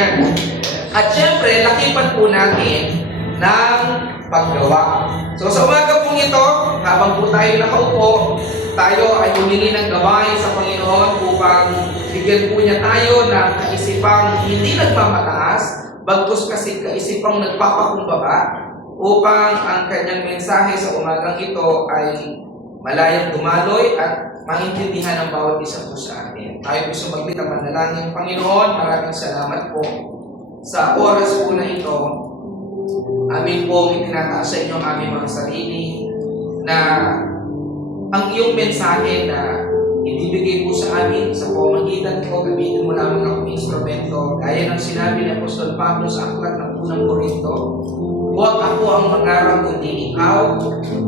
yan. At syempre, lakipan po natin ng paggawa. So sa umaga pong ito, habang po tayo nakaupo, tayo ay humili ng gabay sa Panginoon upang bigyan po niya tayo ng kaisipang hindi nagmamataas, bagkus kasi kaisipang nagpapakumbaba, upang ang kanyang mensahe sa umagang ito ay malayang dumaloy at maintindihan ng bawat isa po sa atin. Tayo po sumaglit ang manalangin. Panginoon, maraming salamat po sa oras po na ito. Amin po itinataas sa inyo ang aming mga sarili na ang iyong mensahe na ibibigay po sa amin sa pamamagitan ko, gamitin mo namin akong instrumento, gaya ng sinabi ni Apostol Pablo sa aklat ng unang Korinto. Huwag ako ang mangaral kundi ikaw,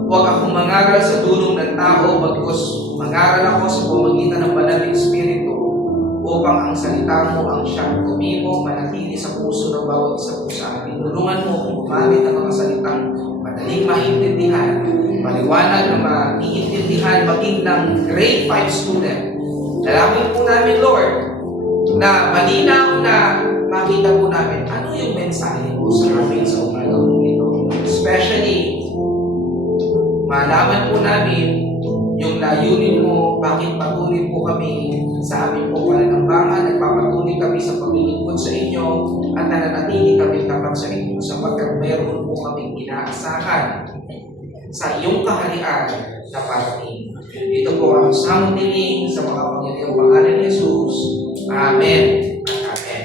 huwag akong mangaral sa dulong ng tao, bagkus mangaral ako sa pamamagitan ng banal na Espiritu upang ang salita mo ang siyang tumimo, manatili sa puso ng bawat isa po sa amin. Tulungan mo kung gumamit ng mga salitang madaling maintindihan, maliwanag na maiintindihan maging ng grade 5 student. Dalangin po namin, Lord, na malinaw na makita po namin ano yung mensahe mo sa amin sa umaga po ito. Especially, malaman po namin yung layunin mo, bakit patuloy po kami sa aming pong pananambangan, nagpapatuloy kami sa paglilingkod sa inyo, at nananatili kami tapat sa inyo sapagkat meron po kaming inaasahan sa iyong kaharian na parating. Ito po ang samutiling sa mga pangyayang pangalan ni Jesus. Amen. Amen.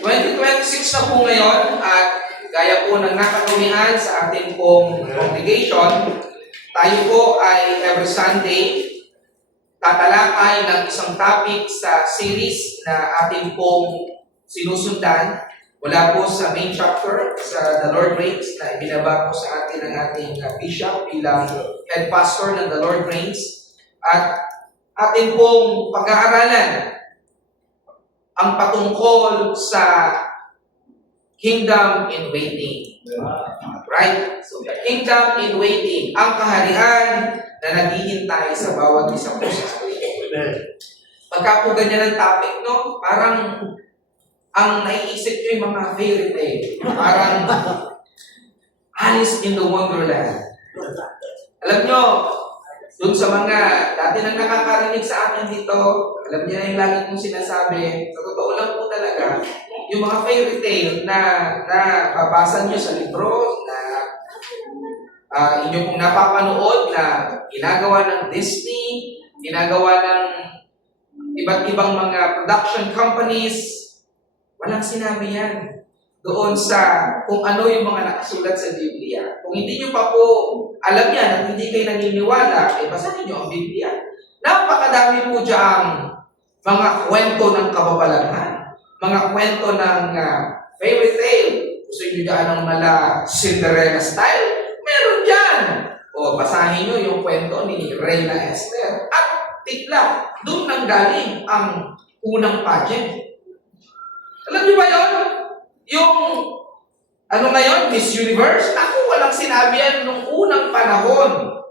2026 na po ngayon at gaya po ng nakagawian sa ating pong congregation, tayo po ay every Sunday tatalakay ng isang topic sa series na ating pong sinusundan mula po sa main chapter sa The Lord Reigns na ibinaba po sa atin ng ating bishop bilang head pastor ng The Lord Reigns. At ating pong pag-aaralan ang patungkol sa kingdom in waiting. Right? So, the kingdom in waiting. Ang kaharian na naghihintay sa bawat isang puso. Pagka po ganyan ang topic, no? Parang ang naiisip nyo yung mga fairy tale. Parang Alice in the Wonderland. Alam nyo, dun sa mga dati nang nakakarinig sa akin dito, alam niyo na yung lagi kong sinasabi, sa totoo lang po talaga, yung mga fairy tale na babasa nyo sa libro, na inyo pong napapanood na ginagawa ng Disney, ginagawa ng iba't ibang mga production companies, walang sinabi yan doon sa kung ano yung mga nakasulat sa Biblia. Kung hindi nyo pa po alam yan at hindi kayo naniniwala, basahin nyo ang Biblia. Napakadami po diyang mga kwento ng kababalaghan, mga kwento ng fairy tale. Gusto nyo dyan ng mala Cinderella style? Meron dyan! O basahin nyo yung kwento ni Reyna Esther. At tikla, doon nang galing ang unang pageant. Alam niyo ba yun? Yung, ano ngayon, Miss Universe? Ako, walang sinabi yan nung unang panahon.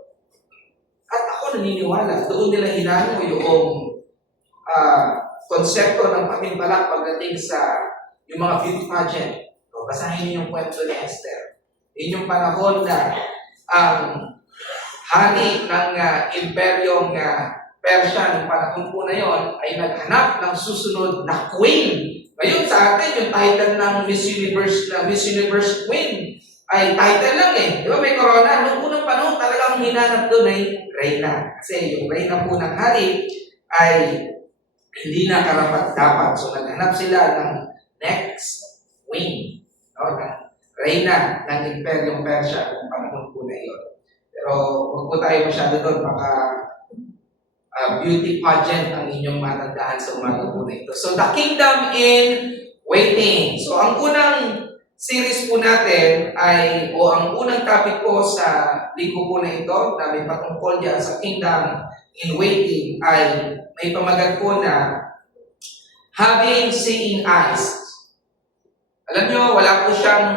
At ako naniniwala, doon nila hinano yung konsepto ng patimbalak pagdating sa yung mga beauty pageant. So, basahin niyo yung kwento ni Esther. Yun yung panahon na ang hari ng imperyong Persia ng panahon po na yon ay naghanap ng susunod na queen. Ngayon sa atin, yung title ng Miss Universe Queen ay title lang eh. Di ba may corona? Noong unang panahon talagang hinanap doon ay Reyna. Kasi yung Reyna po ng hari ay hindi na karapat-dapat. So naghanap sila ng next queen. No? Ng Reyna ng Imperyong Persia noong panahon po na yun. Pero huwag po tayo masyado doon. Baka beauty pageant ang inyong matandaan sa umaga po na ito. So, the kingdom in waiting. So, ang unang series po natin ay, o ang unang topic po sa linggo po na ito, na may patungkol dyan sa kingdom in waiting, ay may pamagat po na having seeing eyes. Alam nyo, wala po siyang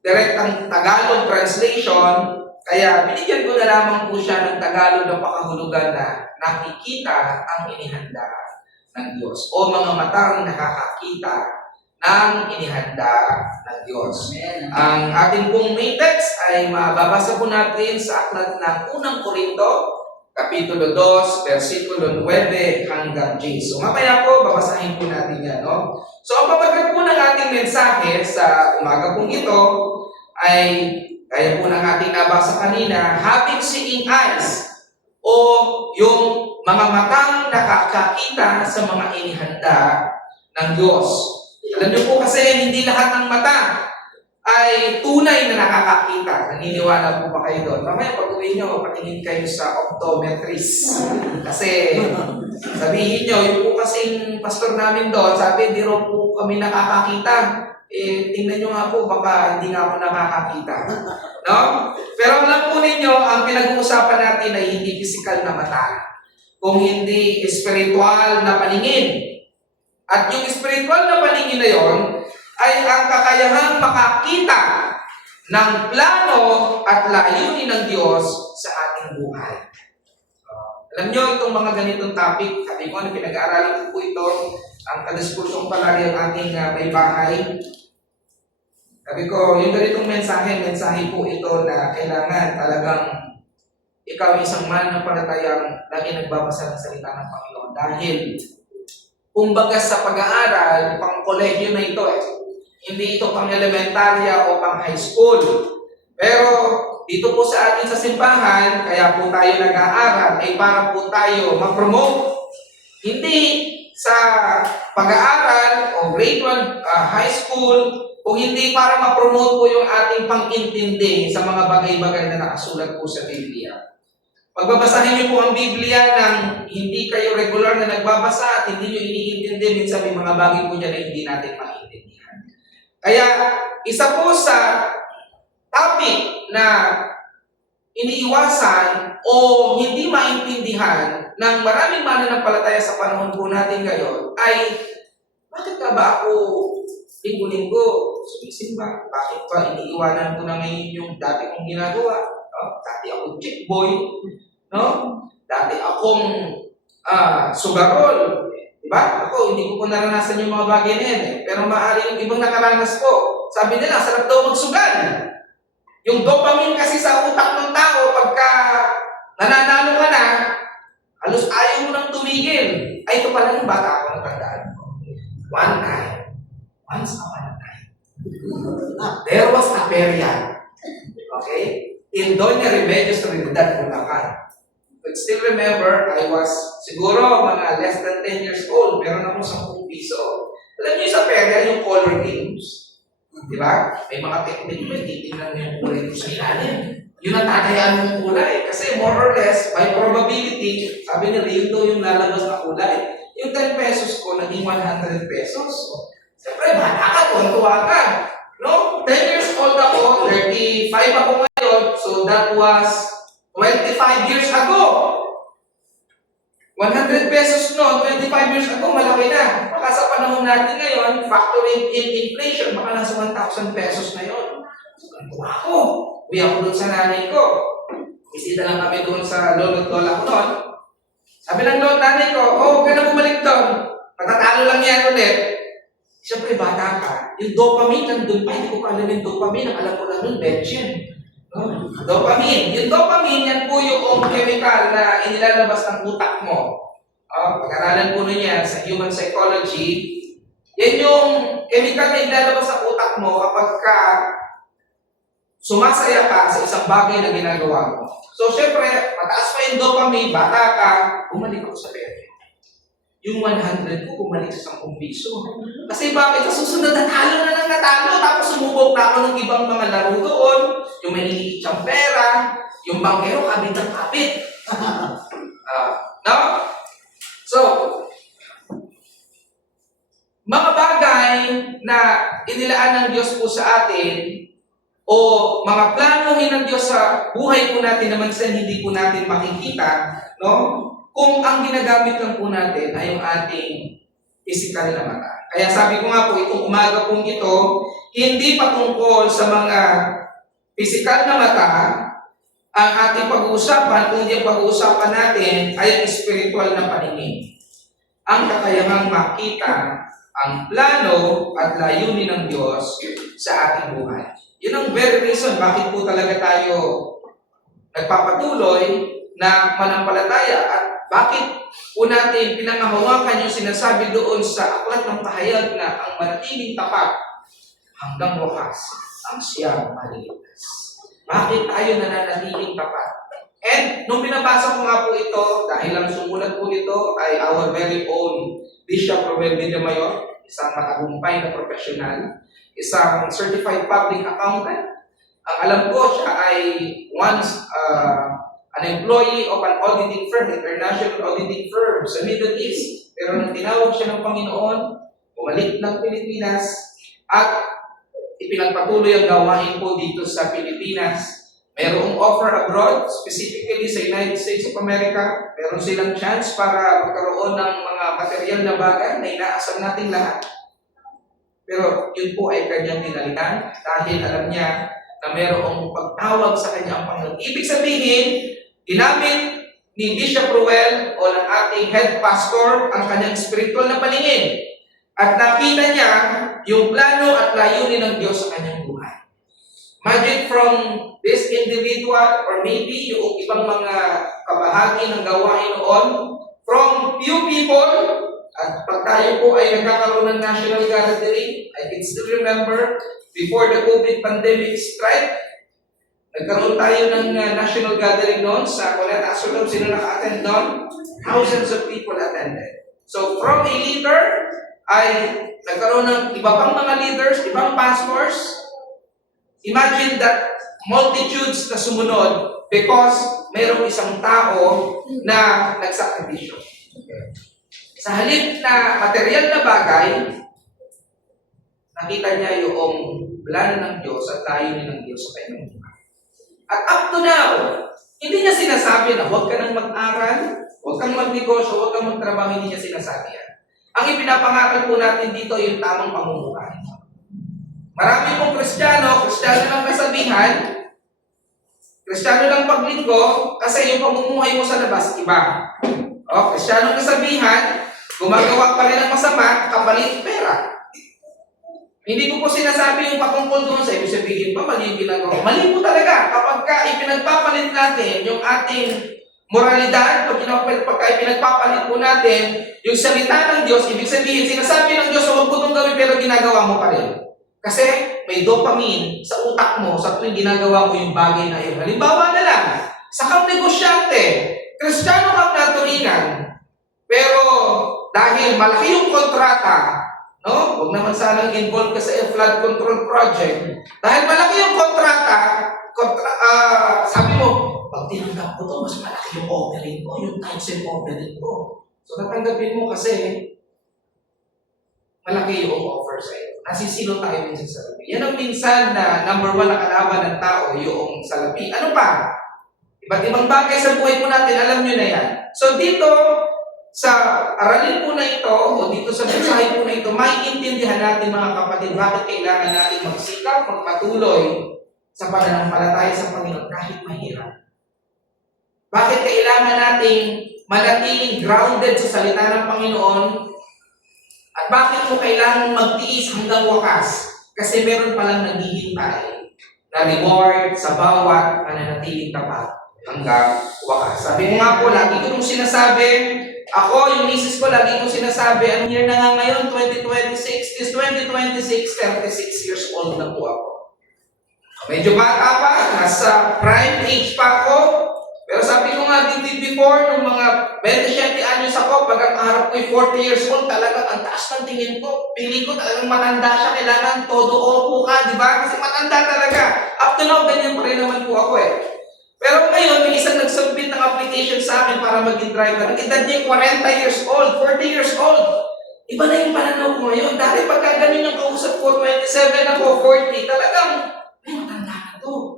direktang Tagalog translation. Kaya binigyan ko na lamang po siya ng Tagalog na pakahulugan na nakikita ang inihanda. ng Diyos o mga matang nakakakita ng inihanda ng Diyos. Ang ating pong main text ay mababasa po natin sa aklat ng unang Korinto, Kapitulo 2, versikulo 9 hanggang 10. So mamaya po, babasahin po natin yan. No? So ang pabagat po ng ating mensahe sa umaga pong ito ay, gaya po ng ating nabasa kanina, having seeing eyes o yung mga matang nakakakita sa mga inihanda ng Diyos. Alam niyo po kasi hindi lahat ng mata ay tunay na nakakakita. Naniniwala po ba kayo doon? Mamaya pag-uwi nyo, patingin kayo sa optometrist. Kasi sabihin nyo, yung po kasing pastor namin doon, sabi, di raw po kami nakakakita. Tingnan nyo nga po, baka hindi nga ako nakakakita. No? Pero alam po ninyo, ang pinag-uusapan natin ay hindi physical na mata, kung hindi spiritual na paningin. At yung spiritual na paningin na yon ay ang kakayahang makakita ng plano at layunin ng Diyos sa ating buhay. Alam nyo, itong mga ganitong topic, sabi ko na pinag-aaralan ko po ito, ang kadiskursong palagi ang ating may bahay. Sabi ko, yung ganitong mensahe po ito na kailangan talagang ikaw isang mananampalatayang lagi nagbabasa ng salita ng Panginoon. Dahil, kumbaga sa pag-aaral, pang kolehiyo na ito Hindi ito pang elementarya o pang high school. Pero dito po sa atin sa simbahan, kaya po tayo nag-aaral, ay para po tayo ma-promote. Hindi sa pag-aaral o grade 1 high school, kung hindi para ma-promote po yung ating pang-intindi sa mga bagay-bagay na nakasulat po sa Biblia. Pagbabasahin niyo po ang Biblia nang hindi kayo regular na nagbabasa at hindi niyo iniintindi, minsan may mga bagay po dyan na hindi natin maintindihan. Kaya isa po sa topic na iniiwasan o hindi maintindihan ng maraming mananampalataya sa panahon po natin ngayon ay bakit ka ba ako linggo-linggo sumisimba? Bakit pa iniiwanan ko na ngayon yung dati kong ginagawa? Dati akong chick boy, no? Dati akong sugarol. Diba? Ako, hindi ko po naranasan yung mga bagay na yan Pero maaari yung ibang nakaranas po. Sabi nila, sarap daw magsugal. Yung dopamine kasi sa utak ng tao, pagka nananalo ka na, halos ayaw mo nang tumigil. Ay, ito pala yung bata ako natandaan ko. Once upon a time, there was a period. Okay? In Doña Remedios Trinidad, Bulacan. But still remember, I was siguro mga less than 10 years old. Meron ako 10 piso. Alam niyo sa pera, yung color games. Di ba? May mga technique mo, titignan mo yung kulay ko sa ilalim. Yun ang tatayaan mong kulay. Kasi more or less, by probability, sabi nila, yun daw yung lalabas na kulay. Yung 10 pesos ko, naging 100 pesos. Siyempre, bata ka, tuwa ka. No? 10 years old ako, 35 ako ngayon, so that was 25 years ago. 100 pesos noon, 25 years ago, malaki na. Baka sa panahon natin ngayon, factoring in inflation, baka nasa 1,000 pesos na yun. So, ako. Uwi ako doon sa nanay ko. Bisita lang kami doon sa lolo at lola ko noon. Sabi ng lolo at nanay ko, huwag ka na bumalik doon. Matatalo lang yan ulit. Siyempre, bata ka. Yung dopamine nandun pa, hindi ko pa alam yung dopamine. Ang alam ko lang nun, betchin. Dopamine. Yung dopamine, yan po yung chemical na inilalabas ng utak mo. Pag-aralan po niya sa human psychology, yan yung chemical na inilalabas sa utak mo kapag ka sumasaya ka sa isang bagay na ginagawa mo. So, syempre, mataas pa yung dopamine, bata ka, bumalik ako sa pera. Yung 100 ko, bumalik sa 10 piso. Kasi bakit? Sa susunod, natalo na ng natalo. Tapos sumubok na ako ng ibang mga laro doon. Yung may iniit siyang pera. Yung bangkero, kabit ang kabit. No? So, mga bagay na inilaan ng Diyos po sa atin o mga planuhin ng Diyos sa buhay po natin naman sa hindi po natin makikita, no? Kung ang ginagamit lang po natin ay yung ating physical na mata. Kaya sabi ko nga po, itong umaga pong ito, hindi patungkol sa mga physical na mata ang ating pag-uusapan, kundi ang pag-uusapan natin ay ang spiritual na paningin. ang kakayahang makita ang plano at layunin ng Diyos sa ating buhay. Yun ang very reason bakit po talaga tayo nagpapatuloy na manampalataya at bakit po natin pinangahawakan yung sinasabi doon sa aklat ng pahayag na ang manatiling tapat hanggang wakas ang siyang maliligtas. Bakit tayo nananatiling tapat? And nung binabasa ko nga po ito, dahil ang sumulat po nito ay our very own Bishop Roel Villamayor, isang matagumpay na profesional, isang certified public accountant. Ang alam ko, siya ay once an employee of an auditing firm, international auditing firm sa Middle East. Pero nang tinawag siya ng Panginoon, bumalik ng Pilipinas at ipinagpatuloy ang gawain po dito sa Pilipinas. Merong offer abroad, specifically sa United States of America. Meron silang chance para magkaroon ng mga material na bagay na inaasam natin lahat. Pero yun po ay kanyang tinalikan dahil alam niya na merong pagtawag sa kanyang Panginoon. Ibig sabihin, ginamit ni Bishop Roel o ng ating head pastor ang kanyang spiritual na paningin. At nakita niya yung plano at layunin ng Diyos sa kanyang buhay. Imagine from this individual or maybe yung ibang mga kabahagi ng gawain noon, from few people, at pag tayo po ay nagkakaroon ng national gathering, I can still remember, before the COVID pandemic strike, nagkaroon tayo ng national gathering noon sa Coleta Asulom. Sino naka-attend noon? Thousands of people attended. So from a leader, ay nagkaroon ng iba pang mga leaders, ibang pastors. Imagine that multitudes na sumunod because mayroong isang tao na nagsakripisyo. Sa halip na material na bagay, nakita niya yung plano ng Diyos at layunin ng Diyos sa kanyang buhay. At up to now, hindi niya sinasabi na huwag ka nang mag-aral, huwag kang magnegosyo, huwag kang magtrabaho, hindi niya sinasabi yan. Ang ipinapangaral po natin dito ay yung tamang pamumuhay. Marami pong Kristiyano lang kasabihan, Kristiyano lang paglinggo, kasi yung pamumuhay mo sa labas, iba. O, Kristiyano kasabihan, gumagawa pa rin ng masama, kapalit pera. Hindi ko po sinasabi yung patungkol doon sa ibig sabihin pa, mali yung ginagawa. Mali po talaga, kapag ka ipinagpapalit natin yung ating moralidad, pagka ipinagpapalit po natin yung salita ng Diyos, ibig sabihin, sinasabi ng Diyos, huwag mo itong gawin pero ginagawa mo pa rin. Kasi may dopamine sa utak mo sa tuwing ginagawa mo yung bagay na yun. Halimbawa na lang, sa kang negosyante, Kristiyano kang naturingan, pero dahil malaki yung kontrata, no? Huwag naman sanang involved ka sa flood control project. Dahil malaki yung kontrata, sabi mo, pag tinanggap ko ito, mas malaki yung offering ko, yung times and offering ko. So natanggapin mo kasi malaki yung offer sa iyo. Nasisilo tayo din sa salapi. Yan ang minsan na number 1 na kalaban ng tao, yung salapi. Ano pa? Iba't ibang bagay sa buhay po natin, alam nyo na yan. So dito, sa aralin po na ito, o dito sa mensahe po na ito, maiintindihan natin mga kapatid, bakit kailangan natin magsikap, magpatuloy sa pananampalataya sa Panginoon kahit mahirap. Bakit kailangan nating manatiling grounded sa salita ng Panginoon? At bakit mo kailangan magtiis hanggang wakas? Kasi meron palang naghihintay na reward sa bawat mananatiling tapat hanggang wakas. Sabi mo nga po, lagi ko nung sinasabi, ako, yung misis ko, lagi kong sinasabi, anong year na nga ngayon? 2026. This 2026, 36 years old na po ako. Medyo bata pa, nasa prime age pa ako. Pero sabi ko nga dito before, nung mga 27 anyos ako, pag ang harap ko 40 years old, talagang ang taas ng tingin ko. Pili ko talagang matanda siya, kailangan todo opo ka, di ba? Kasi matanda talaga. Up to now, ganyan pa rin naman po ako eh. Pero ngayon, may isang nag-submit ng application sa akin para maging driver. Ang edad niya 40 years old, 40 years old. Iba na yung pananaw ko ngayon. Dahil pagka ganun yung kausap ko, 27 ako, 40, talagang, ay, matanda na to.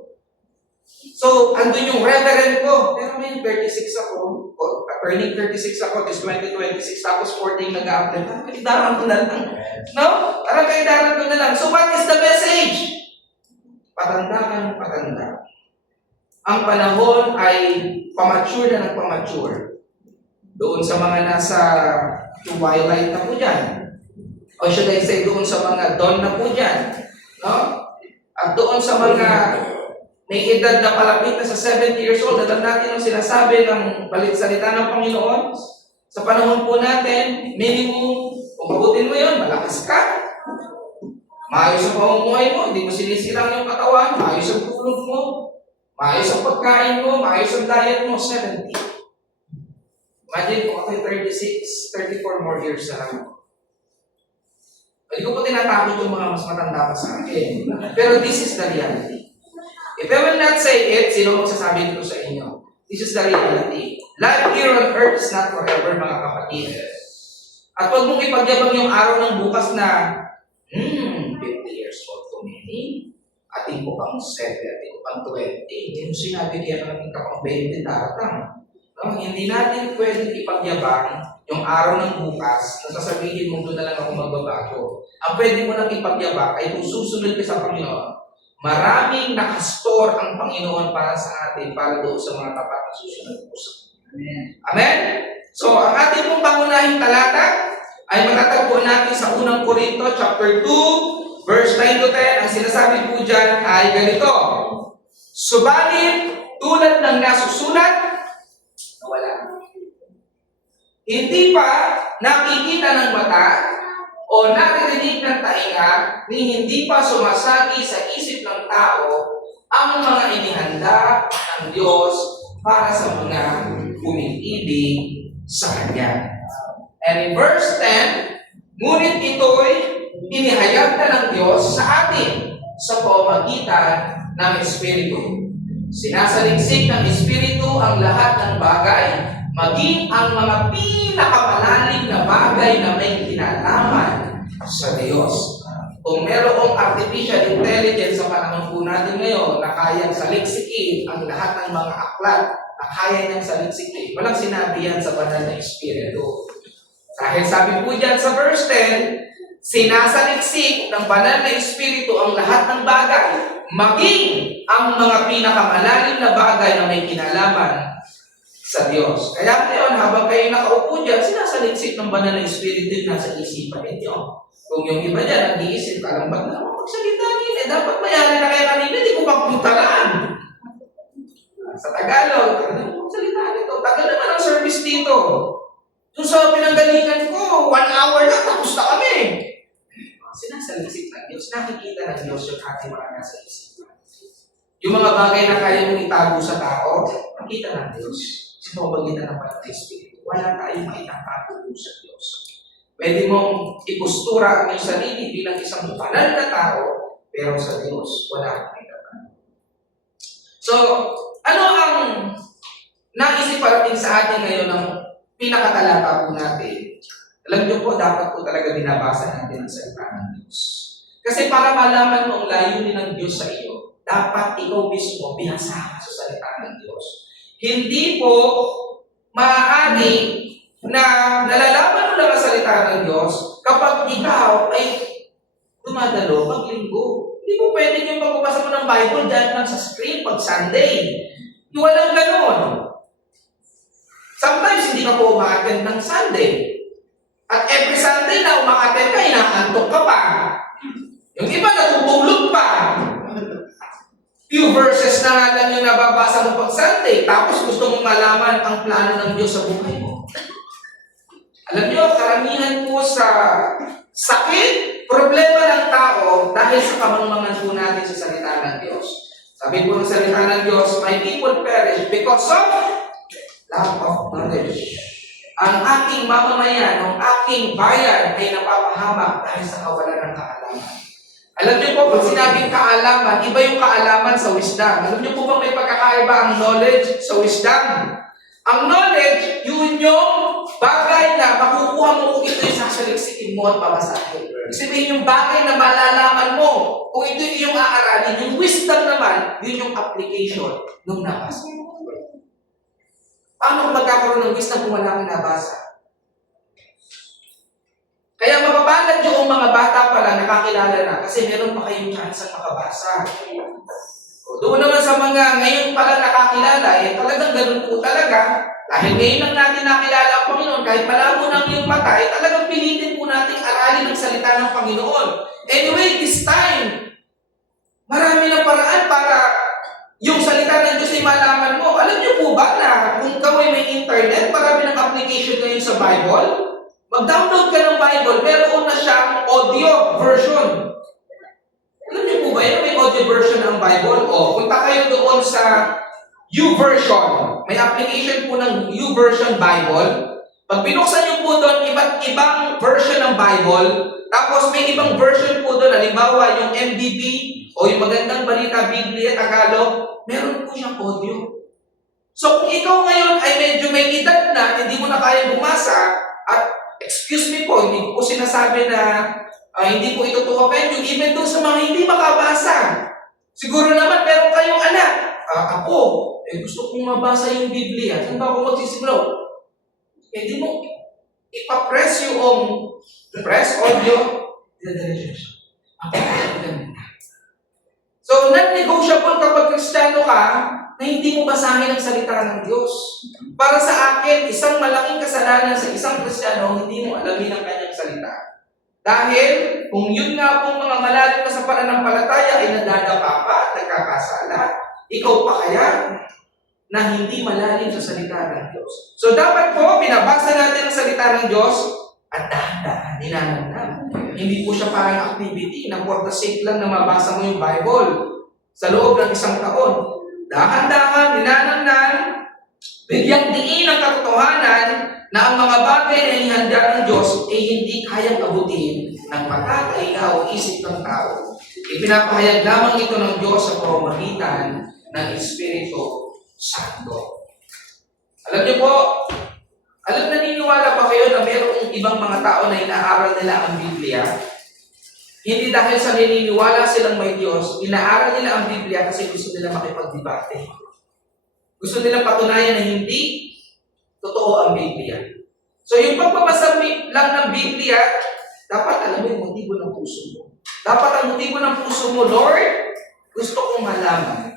So, andun yung reverend ko. Pero ngayon, 36 ako. Turning 36 ako, this 2026, tapos 40 nag-a-apply. Parang kaidaran ko na lang. No? Parang kaidaran ko na lang. So, what is the message? Patanda ka ng patanda. Ang panahon ay pamature na ng pamature. Doon sa mga nasa twilight na po dyan. O should I say, doon sa mga dawn na po dyan. No? At doon sa mga may edad na palapit na sa 70 years old, alam natin ang sinasabi ng salita ng Panginoon. Sa panahon po natin, minimum, kung pagutin mo yun, malakas ka. Maayos ang pamumuhay mo, hindi mo sinisilang yung katawan, maayos ang tulog mo, maayos ang pagkain mo, maayos ang diet mo, 70. Imagine kung ako'y 36, 34 more years na lang. Hindi ko po tinatakot yung mga mas matanda pa sa akin. Pero this is the reality. If I will not say it, sino magsasabi dito sa inyo? This is the reality. Life here on earth is not forever, mga kapatid. At huwag mong ipagyabang yung araw ng bukas na 50 years old to many. Ating ko pang 7, ating ko pang 20. Hindi mo sinabi kaya namin ka pang 20 daratang. No? Hindi natin pwedeng ipagyabang yung araw ng bukas na sasabihin mo doon na lang ako magbabago. Ang pwede mo lang ipagyabang ay kung susunod ka sa Panginoon, maraming nakastore ang Panginoon para sa atin, para doon sa mga tapat na susunod po sa Amen. Amen? So, ang ating pong pangunahing talata ay matatagpuan natin sa unang Korinto, chapter 2, verse 9 to 10. Ang sinasabi po dyan ay ganito. Subalit, tulad ng nasusulat, wala. Hindi pa nakikita ng mata o naririnig ng tainga ni hindi pa sumasagi sa isip ng tao ang mga inihanda ng Diyos para sa mga umiibig sa Kanya. And in verse 10, ngunit ito'y inihayag na ng Diyos sa atin sa pamamagitan ng Espiritu. Sinasaliksik ng Espiritu ang lahat ng bagay, maging ang mga pinakamalalim na bagay na may kinalaman sa Diyos. Kung merong artificial intelligence sa panahon po natin ngayon na kayang saliksikin ang lahat ng mga aklat na kaya niyang saliksikin, walang sinabi yan sa banal na Espiritu. Dahil sabi po dyan sa verse 10, sinasaliksik ng banal na Espiritu ang lahat ng bagay, maging ang mga pinakamalalim na bagay na may kinalaman sa Diyos. Kaya ngayon, habang kayo nakaupo dyan, sinasaliksik ng banal na Espiritu yung nasa isipan ninyo. Kung yung iba dyan, nag-iisip ka lang, ba't naman magsalita nila? Dapat mayari na kaya kanina, hindi ko magpuntalan. Sa Tagalog, magsalita nito. Tagal naman ang service dito. Doon sa pinanggalingan ko, 1 hour na, tapos na kami. Sinasaliksik ng Diyos. Nakikita ng Diyos yung ating mga nasa isipan. Yung mga bagay na kaya mong itago sa tao, makita ng Diyos. Sa pamagitan ng banal na Espiritu, wala tayong maitatago sa Diyos. Pwede mong ipostura ang iyong sarili bilang isang banal na tao, pero sa Diyos, wala kang maitatago. So, ano ang naisip parating sa atin ngayon ng pinakatalata po natin? Alam niyo po, dapat po talaga binabasa natin ang salita ng Diyos. Kasi para malaman mo ang layunin ng Diyos sa iyo, dapat ikaw mismo binasa ka sa salita ng Diyos. Hindi po maaari na nalalaman mo lang ang salita ng Diyos kapag ikaw ay dumadalo paglinggo. Hindi po pwede yung pagbabasa mo ng Bible dahil lang sa screen pag Sunday. Walang ganon. Sometimes hindi ka po umaattend ng Sunday. At every Sunday na umaattend ka, inaantok ka pa. Yung iba natutulog pa. Few verses na nga lang yung nababasa mo pag Sunday, tapos gusto mong malaman ang plano ng Diyos sa buhay mo. Alam nyo, karamihan po sa sakit, problema ng tao dahil sa kamangmangan po natin sa salita ng Diyos. Sabi po ng salita ng Diyos, my people perish because of lack of knowledge. Ang aking mamamayan, ang aking bayan ay napapahamak dahil sa kawalan ng kaalaman. Alam niyo po, pag sinabing kaalaman, iba yung kaalaman sa wisdom. Alam niyo po bang may pagkakaiba ang knowledge sa wisdom? Ang knowledge, yun yung bagay na makukuha mo kung ito yung sasaliksikin mo at pabasahin. Sabihin yung bagay na malalaman mo kung ito yung aaralin. Yung wisdom naman, yun yung application nung nabasa mo. Paano kung magkakaroon ng wisdom kung wala kang nabasa? Kaya mapapalad yung mga bata pala nakakilala na kasi meron pa kayong chance ang makabasa. O Doon naman sa mga ngayon pala nakakilala, talagang ganun po talaga. Dahil ngayon lang natin nakilala ang Panginoon, kahit malabo ng iyong mata, talagang pilitin po natin aralin ang salita ng Panginoon. Anyway, this time, marami ng paraan para yung salita ng Diyos ay malaman mo. Alam niyo po ba na kung ikaw ay may internet, marami ng application ngayon sa Bible? Mag-download ka ng Bible, meron na siyang audio version. Alam niyo po ba yun? May audio version ng Bible. O, punta kayo doon sa YouVersion. May application po ng YouVersion Bible. Pag binuksan niyo po doon, iba't ibang version ng Bible. Tapos may ibang version po doon. Halimbawa, yung MDB o yung Magandang Balita Biblia Tagalog, meron po siyang audio. So kung ikaw ngayon ay medyo may edad na, hindi mo na kaya bumasa, at excuse me po, hindi po sinasabi na hindi po ito to offend you, even doon sa mga hindi makabasa. Siguro naman meron kayong anak. Ako, gusto kong mabasa yung Biblia. Saan ba ako magsisimula? Hindi mo ipapress yung press audio. Dinadala siya. So, non-negotiable kapag Kristiyano ka na hindi mo basahin ang salita ng Diyos. Para sa akin, isang malaking kasalanan sa isang Kristiyano, hindi mo alamin ang kanyang salita. Dahil, kung yun nga pong mga malalim na sa pananampalataya ay nadadapa pa at nagkakasala, ikaw pa kaya na hindi malalim sa salita ng Diyos. So, dapat po, binabasa natin ang salita ng Diyos at dahan-dahan, ninanamnam. Hindi po siya parang activity na for the sake lang na mabasa mo yung Bible sa loob ng isang taon. Dahan-dahan, ninanamnam, bigyang diin ang katotohanan na ang mga bagay na inihanda ng Diyos ay hindi kayang abutin ng mata, kahiga o isip ng tao. Ipinapahayag lamang ito ng Diyos sa pamamagitan ng Espiritu Santo. Alam niyo po, naniniwala pa kayo na mayroong ibang mga tao na inaaral nila ang Biblia? Hindi dahil sa naniniwala silang may Diyos, inaaral nila ang Biblia kasi gusto nila makipagdebate. Gusto nila patunayan na hindi totoo ang Biblia. So yung pagbabasa lang ng Biblia, dapat alam mo yung motibo ng puso mo. Dapat ang motibo ng puso mo, Lord, gusto kong malaman.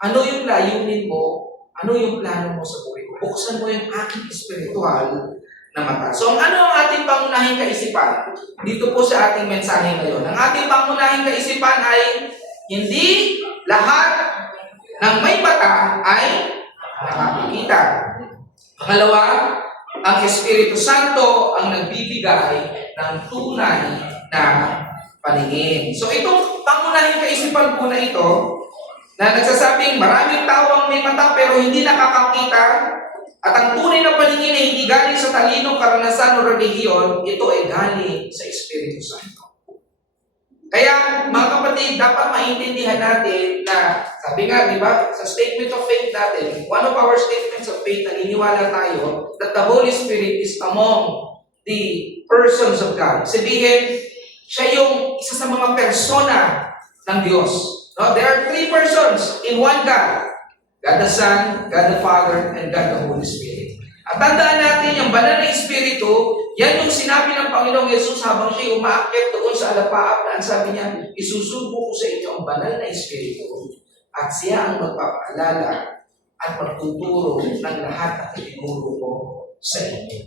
Ano yung layunin mo? Ano yung plano mo sa buhay mo? Buksan mo yung ating spiritual na mata. So ano ang ating pangunahing kaisipan? Dito po sa ating mensahe ngayon. Ang ating pangunahing kaisipan ay hindi lahat ng may mata ay nakakikita. Pangalawa, ang Espiritu Santo ang nagbibigay ng tunay na paningin. So itong pangunahing kaisipan po na ito, na nagsasabing maraming tao ang may mata pero hindi nakakakita, at ang tunay na paningin ay hindi galing sa talino, karanasan o relihiyon, ito ay galing sa Espiritu Santo. Kaya mga kapatid, dapat maintindihan natin na, sabi nga, di ba, sa statement of faith natin, one of our statements of faith, naniniwala tayo that the Holy Spirit is among the persons of God. Sabihin, siya yung isa sa mga persona ng Diyos. No? There are three persons in one God. God the Son, God the Father, and God the Holy Spirit. At tandaan natin, yung banal na Espiritu, yan yung sinabi ng Panginoong Yesus habang siya umaakyat doon sa alapaap na sabi niya, isusubo ko sa inyo ang banal na Espiritu at siya ang magpapaalala at magtuturo ng lahat at itinuro ko sa inyo.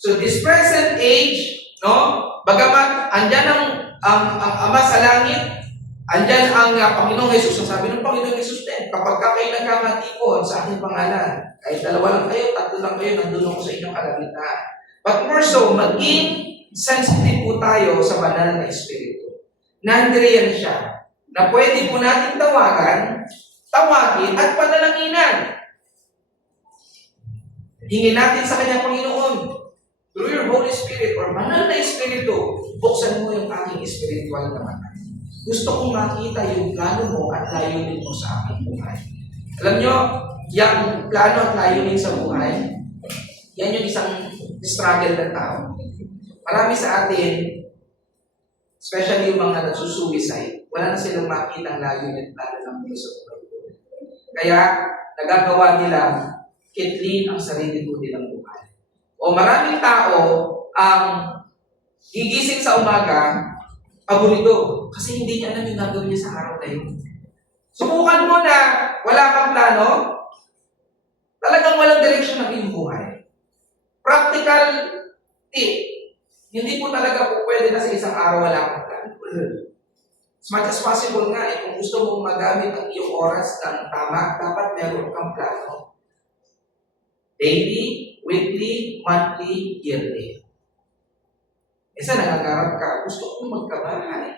So this present age, no, bagamat andyan ang Ama sa langit, andyan ang Panginoong Yesus. Ang sabi ng Panginoong Yesus din, kapag kayo nagkamatipon sa aking pangalan, kahit dalawa lang kayo, tatlo lang kayo, nandun ako sa inyong kalagitnaan. But more so, maging sensitive po tayo sa banal na Espiritu. Nandiriyan siya, na pwede po natin tawagin at panalanginan. Hingin natin sa kanyang Panginoon, through your Holy Spirit or banal na Espiritu, buksan mo yung aking spiritual na mata. Gusto kong makita yung plano mo at layunin mo sa aking buhay. Alam nyo, yung plano at layunin sa buhay, yan yung isang struggle ng tao. Marami sa atin, especially yung mga nagsusuicide, wala na silang makita ang layunin at plano ng Diyos sa buhay. Kaya, nagagawa nila kitlin ang sarili ko nilang buhay. O maraming tao ang gigising sa umaga, paborito. Kasi hindi niya alam yung gagawin niya sa araw na yun. Subukan mo na wala kang plano, talagang walang direksyon ng iyong buhay. Practical tip, hindi po talaga po pwede na sa isang araw wala kang plano. As much as possible nga, kung gusto mong magamit ang iyong oras ng tama, dapat meron kang plano. Daily, weekly, monthly, yearly. Isa nangangarap ka, gusto kong magkabahay.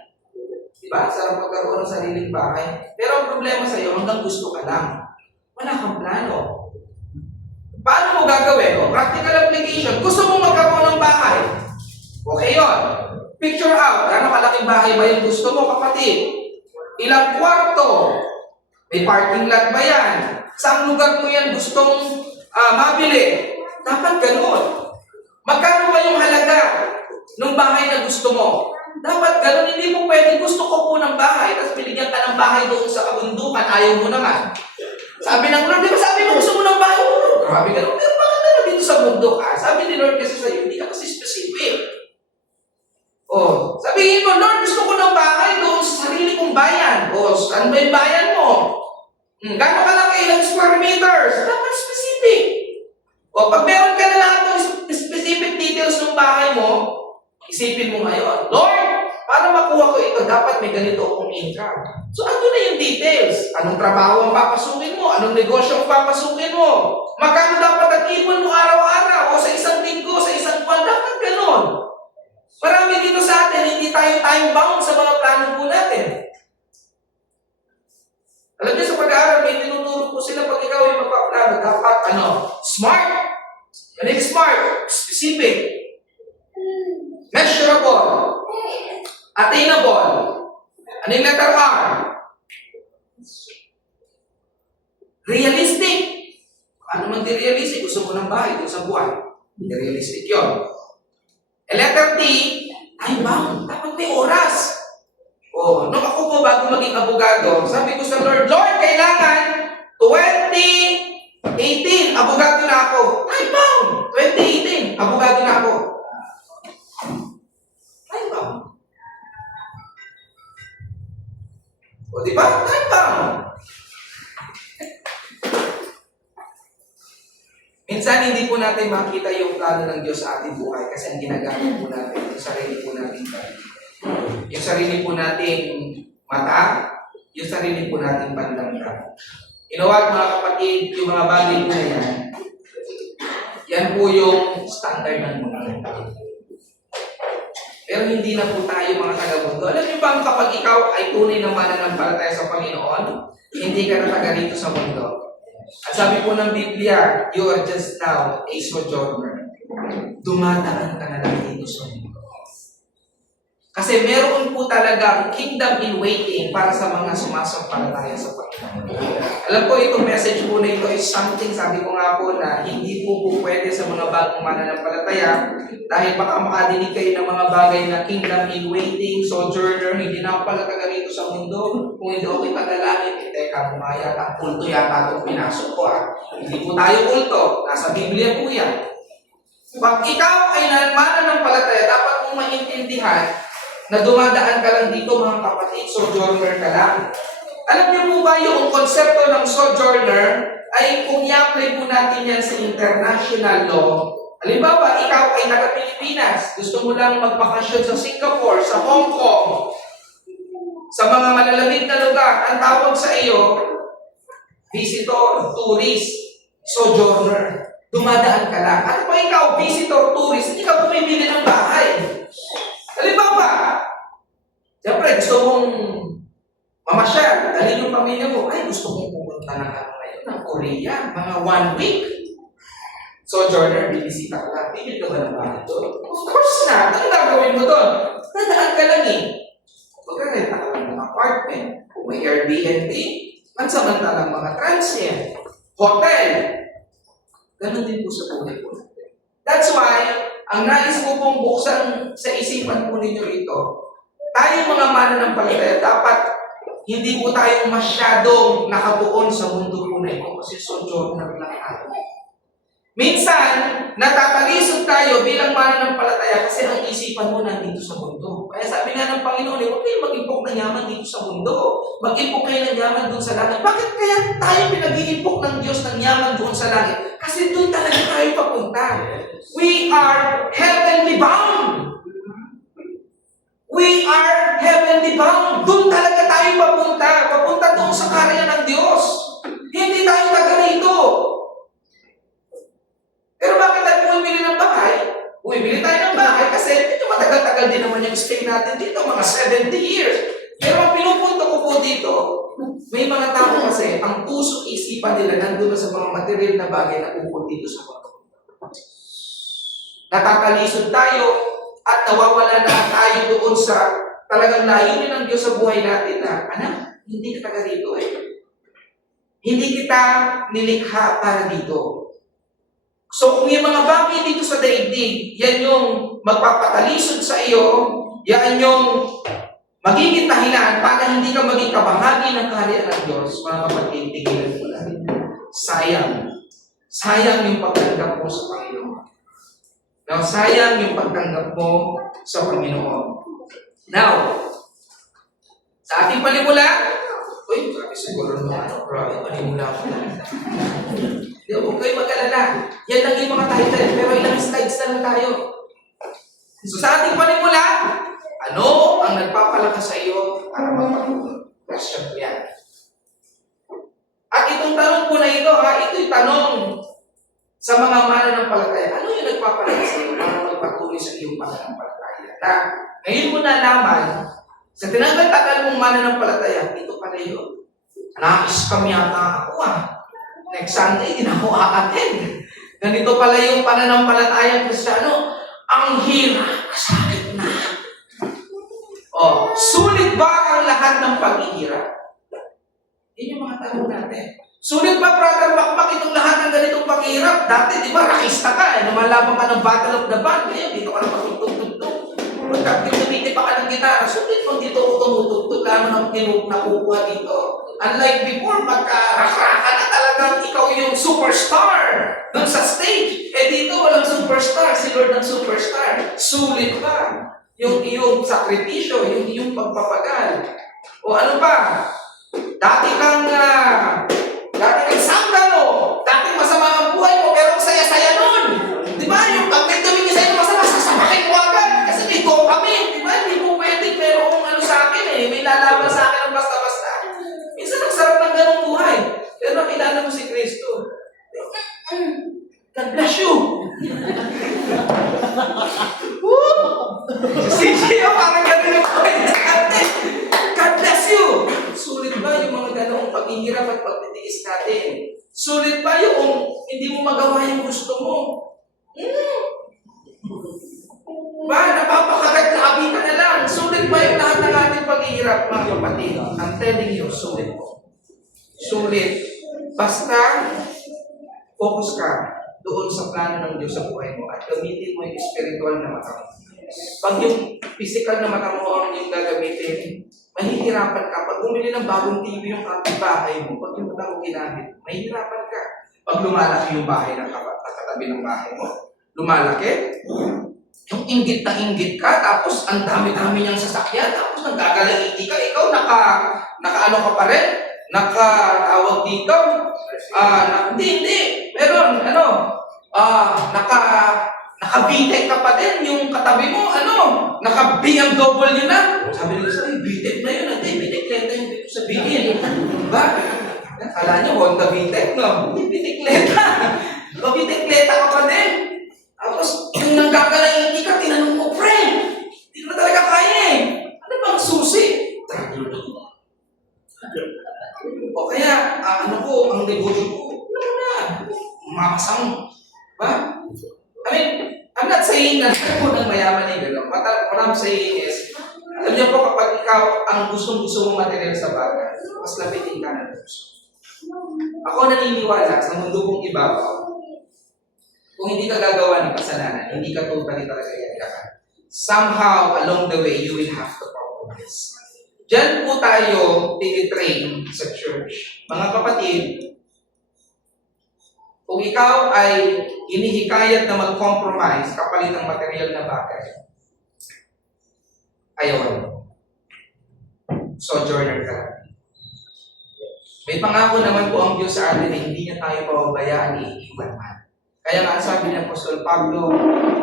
Diba? Sarap magkaroon ng sariling bahay. Pero ang problema sa'yo, hanggang gusto ka lang. Wala kang plano. Paano mo gagawin? Practical application. Gusto mong magkaroon ng bahay. Okay yun. Picture out. Gano'ng kalaking bahay ba yung gusto mo, kapatid? Ilang kwarto? May parking lot ba yan? Saan lugar mo yan gustong mabili? Dapat ganun. Magkano ba yung halaga ng bahay na gusto mo? Dapat ganun. Hindi mo pwede gusto ko po ng bahay tapos binigyan ka ng bahay doon sa kabundukan. Ayaw mo naman. Sabi ng Lord, di ba sabi mo gusto mo ng bahay? Grabe ganun. Pero bakit naman dito sa bundok ka? Sabi ni Lord kasi sa'yo, hindi ka kasi specific. Oh, sabihin mo, Lord, gusto ko ng bahay doon sa sarili kong bayan. O, saan ba yung bayan mo? Gano'n ka lang ilang square meters? Dapat specific. O, pag meron ka na lahat ng specific details ng bahay mo, isipin mo ngayon, Lord, para makuha ko ito, dapat may ganito akong income. So, ano na yung details? Anong trabaho ang papasukin mo? Anong negosyo ang papasukin mo? Magkano dapat ang ipon mo araw-araw? O sa isang linggo, sa isang buwan? Dapat ganon. Marami dito sa atin, hindi tayo time-bound sa mga plano po natin. Alam niyo, sa pag-aaral, may tinuturo po sila pag ikaw ay magpaplano. Dapat, smart. Ano yung smart? Specific. Measurable. Attainable. Ano yung letter R? Realistic. Ano man di realistic? Gusto mo ng bahay doon sa buwan. Hindi realistic yun. Letter T, time-bound. Dapat may oras. Nung ako po bago maging abogado, sabi ko sa Lord, Lord, kailangan 2018, abogado na ako. Time-bound. 2018, abogado na ako. Time-bound. Di ba? Time-bound. Minsan hindi po natin makita yung plano ng Diyos sa ating buhay kasi ang ginagamit po natin yung sarili po natin. Yung sarili po nating mata, yung sarili po nating panlangka. You know what, mga kapatid, yung mga bagay po na yan po yung standard ng mundo. Pero hindi na po tayo mga taga-mundo. Alam niyo ba kapag ikaw ay tunay na mananampalataya sa Panginoon, hindi ka na taga rito sa mundo. At sabi po ng Biblia, you are just now a sojourner. Dumadaan ka na lang dito sa mundo. Kasi meron po talagang kingdom in waiting para sa mga sumasampalataya sa Panginoon. Alam ko, itong message po na ito is something, sabi ko nga po, na hindi po pwede sa mga bagong mananampalataya dahil baka makadinig kayo ng mga bagay na kingdom in waiting, sojourner, hindi na ako pala taga-rito sa mundo. Kung hindi ako tagalangin, teka, kumaya, ang kulto yata itong pinasok ko. Hindi po tayo kulto. Nasa Biblia po yan. Pag ikaw ay mananampalataya, dapat mong maintindihan na dumadaan ka lang dito, mga kapatid, sojourner ka lang. Alam niyo po ba yung konsepto ng sojourner ay kung i-apply po natin yan sa international law. Halimbawa, ikaw ay taga-Pilipinas, gusto mo lang magbakasyon sa Singapore, sa Hong Kong, sa mga malalamig na lugar, ang tawag sa iyo, visitor, tourist, sojourner. Dumadaan ka lang. At kung ikaw, visitor, tourist, hindi ka bumibili ng bahay. Halimbawa, siyempre gusto mong mamasyal, dalhin yung pamilya mo, ay gusto mong pumunta ng Korea, mga 1 week. Sojourner, bibisita ka lang, bibili ka ba ng bahay doon? Of course na, ano gagawin mo doon? Dadaan ka lang eh. Pagkarenta ka lang ng apartment, kung may Airbnb, pansamantalang mga transient, hotel. Ganon din po sa buhay po natin. That's why, ang nais ko pong buksan sa isipan po ninyo ito, tayong mga mananampalataya, dapat hindi po tayong masyadong nakatuon sa mundo po na ito kasi sojourner lang tayo. Minsan, natatalisod tayo bilang mananampalataya kasi ang isipan mo nandito sa mundo. Kaya sabi nga ng Panginoon, huwag kayong mag-ipok na ng yaman dito sa mundo. Mag-ipok kayo ng yaman doon sa langit. Bakit kaya tayo pinag-iipok ng Diyos ng yaman doon sa langit? Kasi doon talaga tayo papunta. We are heavenly bound. We are heavenly bound. Doon talaga tayo papunta. Papunta doon sa karya ng Diyos. Hindi tayo taga rito. Pero bakit tayo bumibili ng bahay? Bumibili tayo ng bahay kasi medyo matagal-tagal din naman yung stay natin dito, mga 70 years. Pero ang pinupunto ko po dito, may mga tao kasi, ang puso isipan nila nandun na sa mga material na bagay na ukol dito sa mundo. Natatalisod tayo at nawawala na tayo doon sa talagang layunin ng Diyos sa buhay natin na, anak, hindi ka taga rito eh. Hindi kita nilikha para dito. So kung yung mga bagay dito sa daigdig, yan yung magpapatalisod sa iyo, yan yung magiging dahilan para hindi ka maging kabahagi ng kaharian ng Diyos, mga kapatid, tigilan mo lang. Sayang. Sayang yung pagtanggap mo sa Panginoon. Now, sayang yung pagtanggap mo sa Panginoon. Now, sa ating panimula, grabe siguro naman. Grabe, panimula ko na. Huwag kayo mag-alala. Yan lang yung mga title, pero ilang slides na lang tayo. So sa ating panimula, ano ang nagpapalakas sa iyo para mapatuloy? Question ko yan. At itong tanong ko na ito, ito'y tanong sa mga mananampalataya. Ano yung nagpapalakas sa iyo para magpatuloy sa iyong mananampalataya? Na ngayon mo nalaman, sa tinagal-tagal mong mananampalataya, ito pala yun. Na-scam yata ako Next Sunday, hindi na ako a-attend. Ganito pala yung pananampalatayang Kristiyano. Ang hirap, masakit na. Sulit ba ang lahat ng paghihirap? Yan yung mga tanong natin. Sulit ba, Brother Makmak, itong lahat ng ganitong paghihirap? Dati, di ba, rakista ka. Lumalaban ka ng Battle of the Band. Kaya dito ka na patutug-tug-tug. Pagka pinumiti pa ka ng gitara, sulit pag dito ko tumutug-tug, lalo ng nakukuha dito. Unlike before, magka-rakraka na talagang ikaw yung superstar doon sa stage. Dito walang superstar, si Lord ang superstar. Sulit ba? Yung iyong sakripisyo, yung iyong pagpapagal. O ano pa? Dati kang sangkano. Dati masama ang buhay mo, pero ang saya-saya nun. Di ba? Yung pag-tumingin sa'yo masama, sasamakin mo agad. Kasi may go kami. Di ba? Hindi mo pwede, pero kung ano sa akin may lalaban sa akin ng basta-basta. Minsan ang sarap ng ganong buhay. Pero nakilala mo si Kristo. God bless you. Siya parang gano'n yung buhay natin. God bless you. Sulit ba yung mga ganoong paghihirap at pagtitiis natin? Sulit ba yung hindi mo magawa yung gusto mo? Ba, napapakagat na abita na lang. Sulit ba yung lahat ng ating paghihirap, mga kapatid? I'm telling you, sulit po. Sulit. Basta, focus ka doon sa plano ng Diyos sa buhay mo at gamitin mo yung spiritual na mata mo. Pag yung physical na mata mo ang yung gagamitin, mahihirapan ka. Pag bumili ng bagong TV yung kapitbahay mo, pag yung mata mo ginamit, mahihirapan ka. Pag lumalaki yung bahay ng katabi ng bahay mo, lumalaki, yung inggit na inggit ka, tapos ang dami-dami niyang sasakyan, tapos nagkagalaiti ka, ikaw naka-ano ka pa rin? Naka-tawag dito? Hindi. Meron, naka-BTEC ka pa din, yung katabi mo, naka-BMW na. Sabi nila sa'yo, BTEC na yun, hindi, bitikleta yung dito sa BTEC. Diba? Kala niyo, Honda BTEC, no? Hindi, bitikleta. Bitikleta ka pa din. Tapos, yung nanggagalaiti ka, tinanong mo, friend, hindi mo talaga kaya eh. Ano bang susi? O kaya, ang negosyo ko, makasang, ba? I mean, I'm not saying na ako ng mayaman ay gano'n. What I'm saying is, alam niyo po kapag ikaw ang gustong-gusto mong material sa bagay, mas lapitin ka ng Diyos. Ako naniniwala sa mundo kong ibabaw, kung hindi ka gagawa ng kasalanan, hindi ka totally talaga yagakan. Somehow, along the way, you will have to compromise. Diyan po tayo tinitrain sa church. Mga kapatid, kung ikaw ay hinihikayat na mag-compromise kapalit ng material na bagay, ayaw mo. sojourner ka lang. May pangako naman po ang Diyos sa atin na hindi niya tayo pababayaan, iiwan man. Kaya nga sabi ni Apostol Pablo,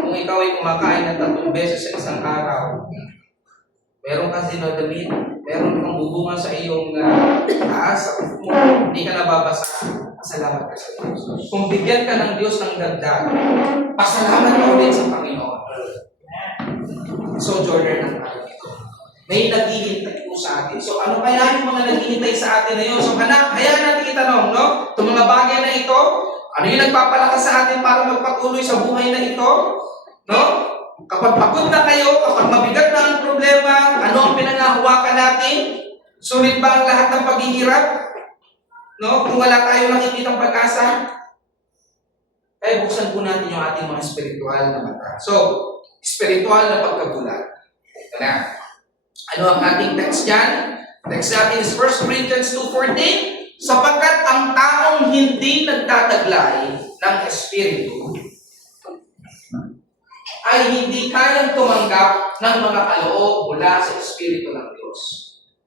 kung ikaw ay kumakain ng 3 beses sa isang araw, meron kang sinodamit, meron kang bubungan sa iyong taas, sa mo, hindi ka nababasa, pasalamat ka sa Diyos. Kung bigyan ka ng Diyos ng dagdag, pasalamat ka ulit sa Panginoon. Sojourner ng tayo ito. May naghihintay po sa atin. So ano kaya yung mga naghihintay sa atin na yun? So kaya natin itanong, no? Itong mga bagay na ito, ano yung nagpapalakas sa atin para magpatuloy sa buhay na ito? No? Kapag pagod na kayo, kapag mabigat na ang problema, ano ang pinangahawakan natin? Sulit ba ang lahat ng paghihirap? No? Kung wala tayong nakikitang pag-asa? Kaya buksan po natin yung ating mga spiritual na mata. So, spiritual na pagkabulag. Ito na. Ano ang ating text dyan? Text natin is 1 Corinthians 2:14. Sapagkat ang taong hindi nagtataglay ng Espiritu ay hindi kayang tumanggap ng mga kaloob mula sa Espiritu ng Diyos.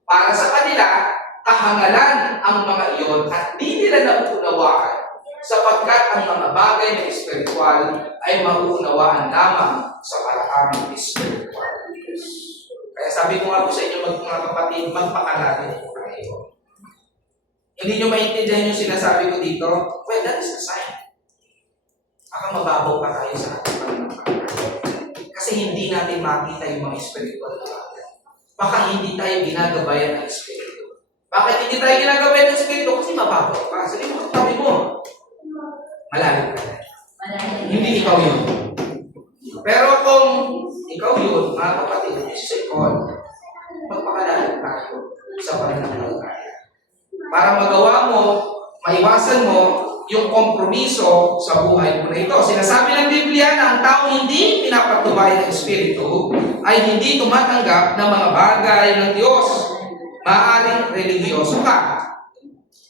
Para sa kanila, kahangalan ang mga iyon at di nila nauunawaan sapagkat ang mga bagay na espiritual ay mauunawaan lamang sa parahaming espiritual. Kaya sabi ko nga po sa inyo mga kapatid, magpakalatin po kayo. Hindi nyo maintindihan yung sinasabi ko dito, well, that is the sign. Baka mababaw pa tayo sa ating Panginoon. Kasi hindi natin makita yung mga spiritual na bagay. Baka hindi tayo ginagabayan ng Espiritu. Bakit hindi tayo ginagabayan ng Espiritu? Kasi mababaw pa. Sabi mo, sabi mo, malalim ka na. Hindi ikaw yun. Pero kung ikaw yun, mga kapatid, Jesus call, magpakalalim tayo sa pananampalataya. Para magawa mo, maiwasan mo yung kompromiso sa buhay mo na ito. Sinasabi ng Biblia na ang tao hindi pinapatubay ng Espiritu ay hindi tumatanggap ng mga bagay ng Diyos. Maaaring religyoso ka.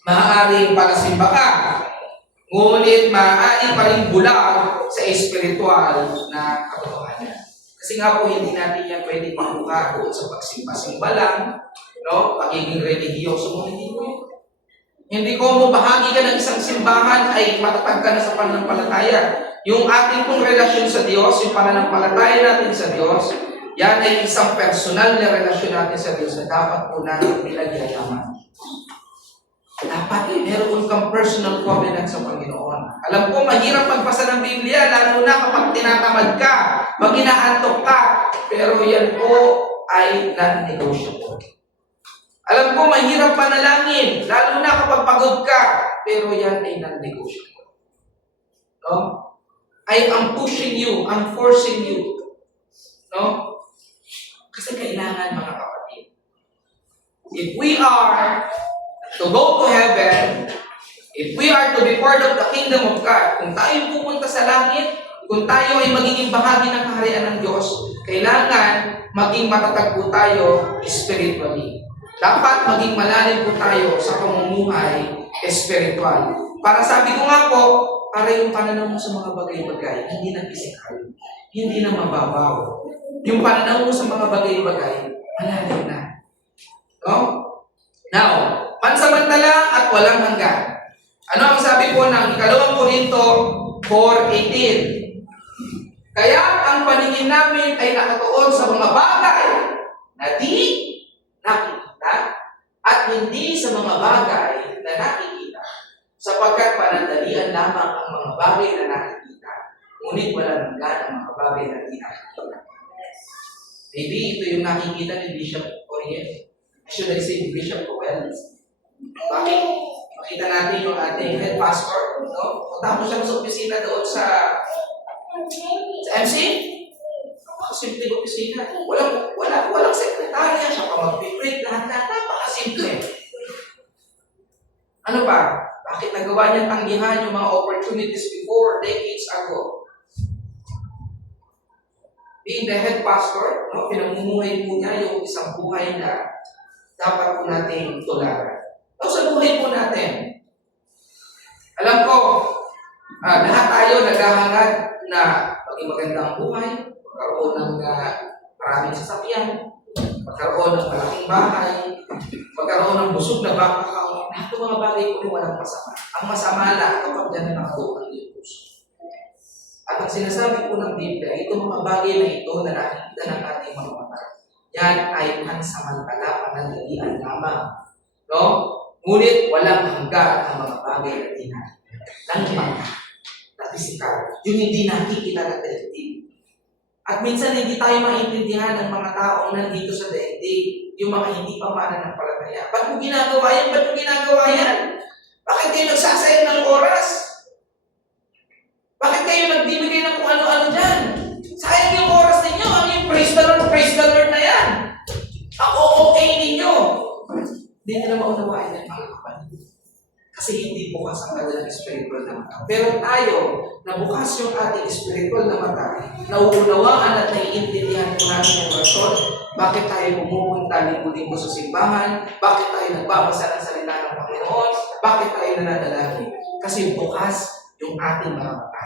Maaaring palasimba ka. Ngunit maaari pa rin bulag sa espiritual na katotohanan. Kasi nga po, hindi natin yan pwede makuha doon sa pagsimba-simba lang, no? Pagiging religyoso mo, hindi mo yun. Hindi ko mo bahagi ka ng isang simbahan ay matatag ka na sa pananampalataya. Yung ating pong relasyon sa Diyos, yung pananampalataya natin sa Diyos, yan ay isang personal na relasyon natin sa Diyos na dapat po natin pinagyayaman. Dapat meron kang personal covenant sa Panginoon. Alam ko, mahirap magbasa ng Biblia, lalo na kapag tinatamad ka, pag inaantok ka, pero yan po ay non-negotiable. Alam ko, mahirap panalangin, lalo na kapag pagod ka, pero yan ay non-negotiable. No? I'm pushing you, I'm forcing you. No? Kasi kailangan, mga kapatid. If we are to go to heaven, if we are to be part of the kingdom of God, kung tayo pupunta sa langit, kung tayo ay magiging bahagi ng kaharian ng Diyos, kailangan maging matatag po tayo spiritually. Dapat maging malalim po tayo sa pamumuhay espiritual. Para sabi ko nga po, para yung pananaw mo sa mga bagay-bagay, hindi na physical, hindi na mababaw. Yung pananaw mo sa mga bagay-bagay, malalim na. No? Now, pansamantala at walang hanggan. Ano ang sabi po ng 2 Korinto 4:18? Kaya ang paningin namin ay nakatuon sa mga bagay na di nakikita at hindi sa mga bagay na nakikita, sapagkat panandalian lamang ang mga bagay na nakikita, ngunit walang hanggan ang mga bagay na di nakikita. Maybe ito yung nakikita ni Bishop Oriel. Should I say Bishop Wells? Bakit? Makita natin yung ating head pastor, no? Punta mo siya sa opisina doon sa MC. Simple opisina. Walang sekretarya. Siya pa mag-print lahat. Napakasimple. Ano pa? Bakit nagawa niya tanggihan yung mga opportunities before, decades ago? Being the head pastor, no? Pinamumuhay po niya yung isang buhay na dapat po natin tularan. So, sa buhay po natin, alam ko, lahat tayo naghahangad na maging magandang buhay, magkaroon ng maraming sasakyan, magkaroon ng malaking bahay, magkaroon ng busog na baka kaon. Lahat ng mga bagay po walang masama. Ang masama lang kapag yan ang nakatuon ng iyong puso. At ang sinasabi po ng Biblia, itong mga bagay na ito na nakikita ng ating mga mata, yan ay pansamantala, panandalian lamang. No? Ngunit walang hanggan ang mga bagay na tinakita ng mata na pisikal. Yung hindi nakikita na daigdig. At minsan hindi tayo maintindihan ng mga taong nandito sa daigdig, yung mga hindi pa mananampalataya. Ba't mo ginagawa yan? Ba't mo ginagawa yan? Bakit kayo nagsasayang ng oras? Bakit kayo nagbibigay ng kung ano-ano dyan? Sayang yung oras ninyo. Ano yung praise the Lord na yan? Ang okay ninyo. Hindi nila maunawain yan, mga kapatid. Kasi hindi bukas ang kanilang spiritual na mata. Pero tayo, na bukas yung ating spiritual na mata, nauunawaan at naiintindihan po natin yung rason. Bakit tayo pumupunta linggo-linggo sa simbahan? Bakit tayo nagbabasa ng salita ng Panginoon? Bakit tayo nananalangin? Kasi bukas yung ating mga mata.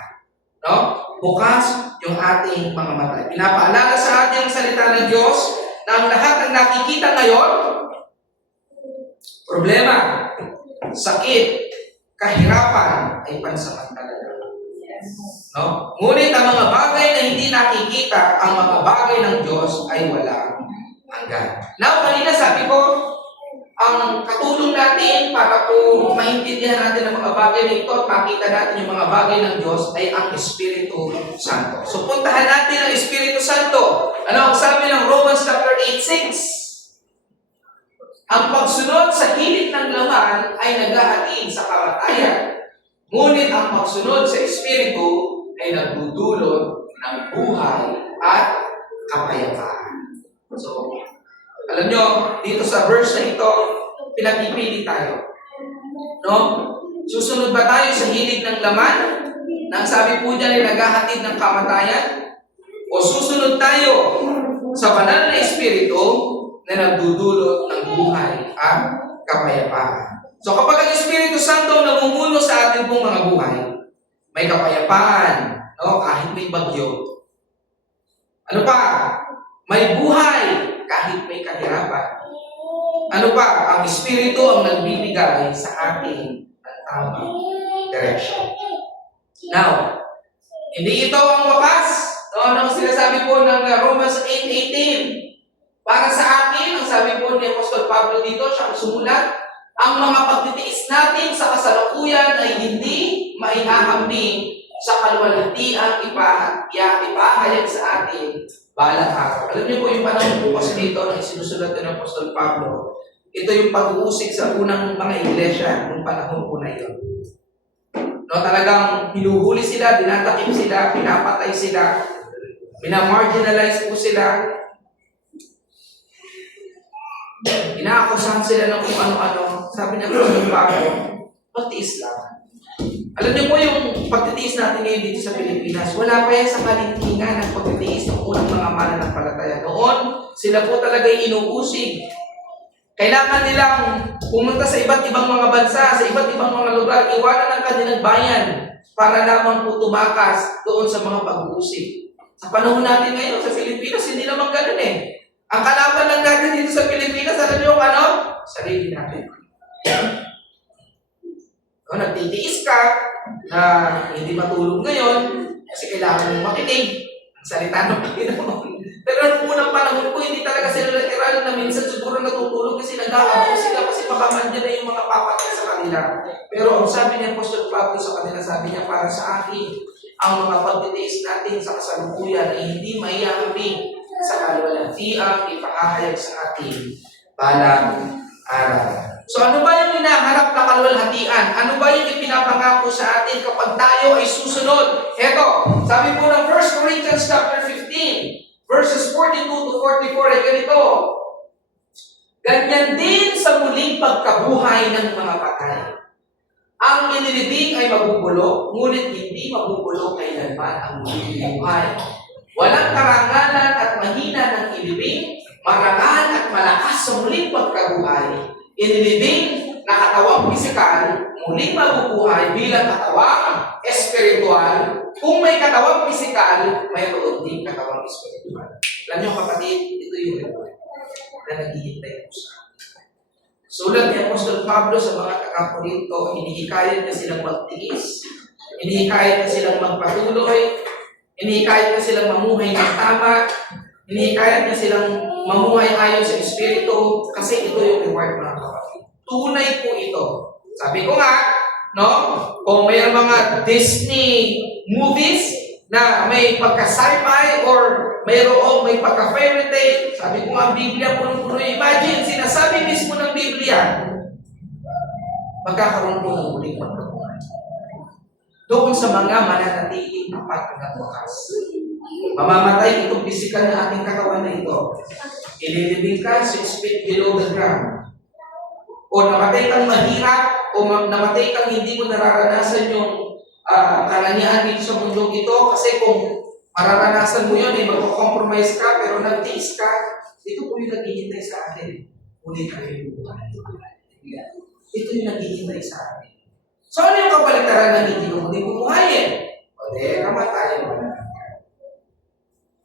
No? Bukas yung ating mga mata. Pinapaalala sa ating salita ng Diyos na ang lahat ng nakikita ngayon, problema, sakit, kahirapan ay pansamantala. No? Ngunit ang mga bagay na hindi nakikita, ang mga bagay ng Diyos ay walang hanggan. Now, kanina sabi ko, ang katulong natin para po maintindihan natin ang mga bagay na ito at makita natin yung mga bagay ng Diyos ay ang Espiritu Santo. So, puntahan natin ang Espiritu Santo. Ano ang sabi ng Romans chapter 8:6? Ang pagsunod sa hilig ng laman ay nag-aatin sa kamatayan. Ngunit ang pagsunod sa Espiritu ay nagdudulot ng buhay at kapayapaan. So, alam nyo, dito sa verse na ito, pinagpipili tayo. No? Susunod ba tayo sa hilig ng laman? Nang sabi po dyan ay naghahatid ng kamatayan? O susunod tayo sa banal na Espiritu na nagdudulot ng buhay at kapayapaan? So kapag ang Espiritu Santo ang namumuno sa ating pong mga buhay, may kapayapaan, no? Kahit may bagyo. Ano pa? May buhay kahit may kahirapan. Ano pa? Ang Espiritu ang nagbibigay sa ating tamang direction. Now, hindi ito ang wakas. No? Ano ang sinasabi po ng Romans 8:18? Para sa akin, ang sabi po ni Apostol Pablo dito, siya ang sumulat, ang mga pagtitiis natin sa kasalukuyan ay hindi maihahambing sa kaluwalhatiang ipahayag sa atin balang araw. Alam niyo po yung panahon po kasi dito na sinusulat ni Apostol Pablo, ito yung pag-uusig sa unang mga iglesia ng panahon po na yun. No, talagang hinuhuli sila, dinatakip sila, pinapatay sila, minamarginalize po sila, inaakusahan sila ng kung ano-ano. Sabi niya, Apostol Pablo, pagtiis lang. Alam niyo po yung pagtitiis natin ngayon dito sa Pilipinas, wala pa yan sa kalintingan ng pagtitiis ng unang mga mananampalataya. Noon, sila po talaga inuusig. Kailangan nilang pumunta sa iba't ibang mga bansa, sa iba't ibang mga lugar, iwanan ang kanilang bayan para lamang po tumakas doon sa mga pag-uusig. Sa panahon natin ngayon, sa Pilipinas, hindi naman ganun eh. Ang kalaban lang natin dito sa Pilipinas, alam niyo ano? Sarili natin. No, nagtitiis ka na hindi matulog ngayon kasi kailangan mong makinig ang salita ng Panginoon. Pero noong unang panahon po, hindi talaga sila literal na minsan siguro natutulog kasi nag-aabang sila kasi makamandyan na yung mga papatay sa kanila. Pero ang sabi niya Apostol Pablo sa kanila, sabi niya para sa akin, ang mga pagtitiis natin sa kasalukuyan ay hindi maiyambing sa kaluwalhatiang ipahahayag sa atin balang araw. So ano ba yung hinaharap na kaluwalhatian? Ano ba yung ipinapangako sa atin kapag tayo ay susunod? Eto, sabi po ng 1 Corinthians chapter 15, verses 42 to 44 ay ganito. Ganyan din sa muling pagkabuhay ng mga patay. Ang inilibing ay mabubulok, ngunit hindi mabubulok kailanman ang muling buhay. Walang karangalan at mahina ng ilibing, marangal at malakas sa muling pagkabuhay. Inilibing na katawang pisikal, muling mabubuhay bilang katawang espiritual. Kung may katawang pisikal, mayroon din katawang espiritual. Alam niyo kapatid, ito yung na naghihintay po sa atin. Sulat ni Apostol Pablo sa mga taga-Korinto, hinihikayat niya silang magtiis, hinihikayat niya silang magpatuloy, hinihikayat niya silang mamuhay ng tama, hinihikayat niya silang mamuhay ayon sa Espiritu, kasi ito yung reward, mga kapatid. Tunay po ito. Sabi ko nga, no, kung may mga Disney movies na may pagka-sci-fi or may pagka-fairy tale, sabi ko nga, ang Biblia punong-puno. Imagine, sinasabi mismo ng Biblia, magkakaroon po ng muling pagkabuhay. Doon sa mga mananatiling tapat na wakas. Mamamatay itong pisikal na ating katawan na ito. Ililibing ka 6 feet below the ground. O namatay kang mahirap, o namatay kang hindi mo nararanasan yung kalangian dito sa mundong ito. Kasi kung mararanasan mo yun, magko-compromise ka, pero nag-tiis ka, ito po yung naghihintay sa atin. Muli tayo buhay. Ito yung naghihintay sa atin. So ano yung kapaligtaran ng hindi ko muli bubuhayin? O di, kamatayan mo na.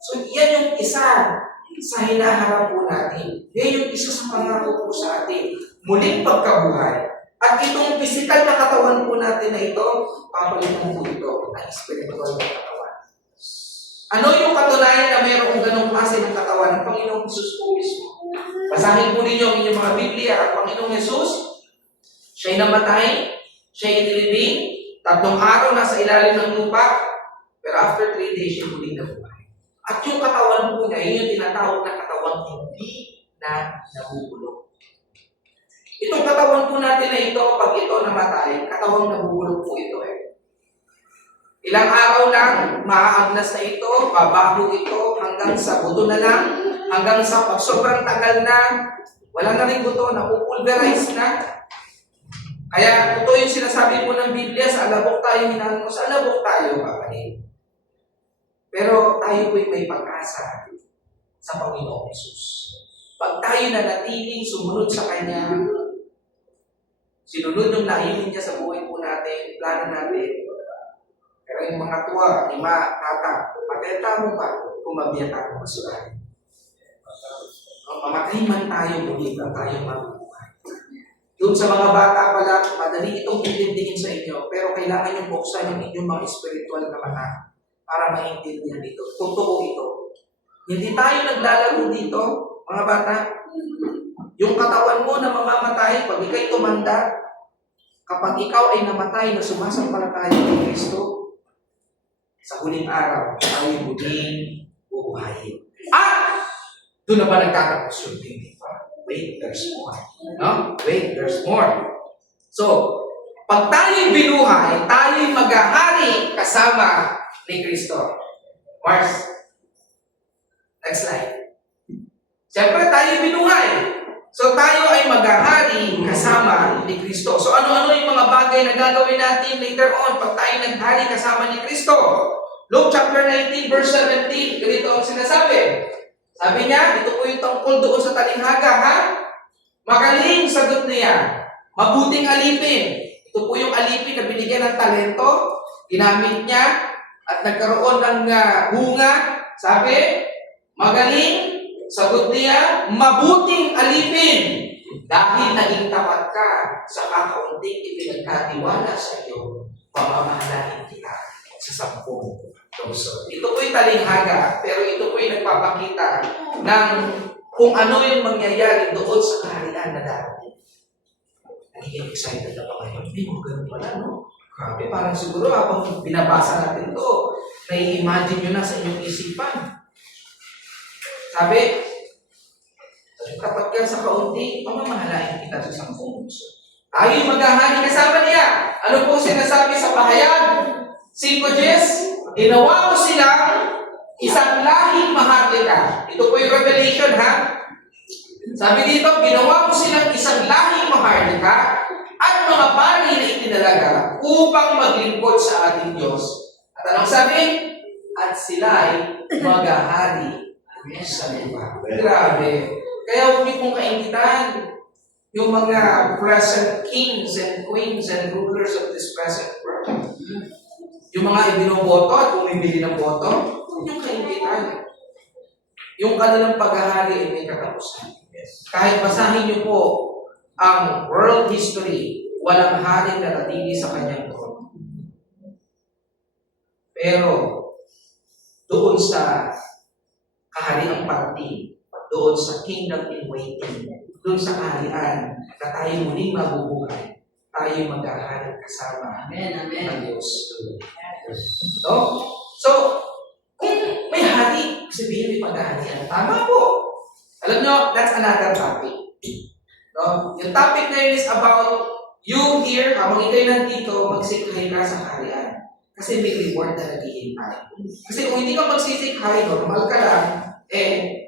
So yan yung isa sa hinaharap po natin. Yan yung isa sa pangako po sa atin. Muling pagkabuhay. At itong physical na katawan po natin na ito, papalitan po ito ng spiritual na katawan. Ano yung katunayan na mayroong ganong klase ng katawan ng Panginoong Jesus po mismo? Basahin po ninyo ang inyong mga Biblia. Ang Panginoong Jesus, siya'y namatay, siya'y inilibing, 3 araw nasa ilalim ng lupa, pero after 3 days, siya muling nabuhay. At yung katawan po niya, yun yung tinatawag na katawan hindi na nabubulok. Itong katawan po natin na ito, pag ito namatay, katawang nabubulok po ito eh. Ilang araw lang, maaagnas na ito, babago ito, hanggang sa buto na lang, hanggang sa pag sobrang tagal na, wala na rin buto, napupulverize na. Kaya ito yung sinasabi po ng Biblia, sa alabok tayo, hinanong mo, sa alabok tayo, kapatid. Pero tayo po'y may pag-asa sa Panginoong Jesus. Pag tayo nanatiling sumunod sa Kanya, sinunod yung layunin niya sa buhay po natin, plano natin. Pero yung mga tuwa, 5, tata, patenta mo pa, kumabiyata mo masulahin. Mamatay man tayo, muli na tayo mabubuhay. Doon sa mga bata pala, madali itong intindihin sa inyo, pero kailangan yung buksan yung inyong mga spiritual na mata para maintindihan ito. Totoo ito. Hindi tayo naglalaro dito, mga bata. Yung katawan mo na mamamatay, pag ikaw'y tumanda, kapag ikaw ay namatay na sumasampalataya kay Kristo, sa huling araw, tayo muling bubuhayin. At doon na ba nagtatapos yung hindi pa? Wait, there's more. No? Wait, there's more. So, pag tayo'y binuhay, tayo'y maghahari kasama ni Kristo. Mars. Next slide. Siyempre, tayo'y binuhay. So, tayo ay maghahari kasama ni Kristo. So, ano-ano yung mga bagay na gagawin natin later on pag tayo naghari kasama ni Kristo? Luke chapter 19, verse 17. Ganito ang sinasabi. Sabi niya, ito po yung tungkol doon sa talinghaga, ha? Magaling, sagot niya. Mabuting alipin. Ito po yung alipin na binigyan ng talento. Ginamit niya at nagkaroon ng bunga. Sabi, magaling, sagot niya, mabuting alipin. Dahil naging tapat ka sa kakaunting ipinagkatiwala sa iyo, pamamahalain kita sa 10 puso. Ito po'y talinghaga, pero ito po'y nagpapakita ng kung ano yung mangyayari doon sa kaharian na darating. Nagiging excited na ba kayo? Hindi mo ganun pala, no? Grabe, parang siguro habang binabasa natin to, nai-imagine nyo na sa inyong isipan. Sabi, kapag ka sa kaunti, pamamahalain kita sa 10 puso. Tayo'y maghahari kasama niya. Ano po sinasabi sa pahayag? 5:10, ginawa ko silang isang lahing maharlika. Ito po yung revelation, ha? Sabi dito, ginawa ko silang isang lahing maharlika at mga pari na itinalaga upang maglingkod sa ating Diyos. At anong sabi? At sila'y maghahari sa lupa. Grabe. Kaya huwag niyo pong kaingitan yung mga present kings and queens and rulers of this present world. Yung mga ibinoboto at bumibili ng boto, huwag niyong kaingitan. Yung kanilang paghahari ay may katapusan. Kahit basahin niyo po ang world history, walang haring nanatili sa kanyang trono. Pero, doon sa kahariang parating, doon sa kingdom in waiting, doon sa kaharian na tayo muling mabubuhay, tayo maghahanap kasama ng Diyos. No? So, kung may hari, sabihin may paghaharian, tama po. Alam nyo, that's another topic. No? Yung topic na yun is about you here, habang ikaw'y nandito, magsikhay ka sa kaharian. Kasi may reward na naghihintay. Kasi kung hindi ka magsisikhay, normal ka lang,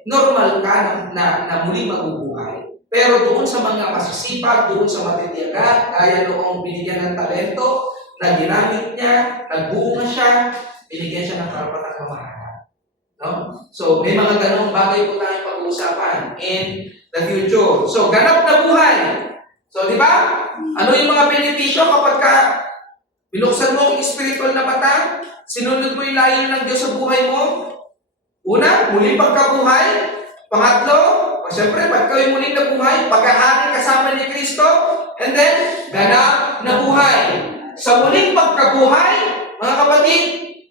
normal ka na muli mabubuhay. Pero doon sa mga masisipag, doon sa matitiyaga, kaya noong binigyan ng talento, na ginamit niya, nagbunga siya, binigyan siya ng karapatang mamahala. No? So, may mga ganong bagay po tayong pag-uusapan in the future. So, ganap na buhay. So, di ba? Ano yung mga benepisyo kapag binuksan mo ang spiritual na mata, sinunod mo yung layo ng Diyos sa buhay mo? Una, muling pagkabuhay. Pangatlo, siyempre, pag kayo muling nabuhay, pag-ahari kasama ni Kristo. And then, ganap na buhay. Sa muling pagkabuhay, mga kapatid,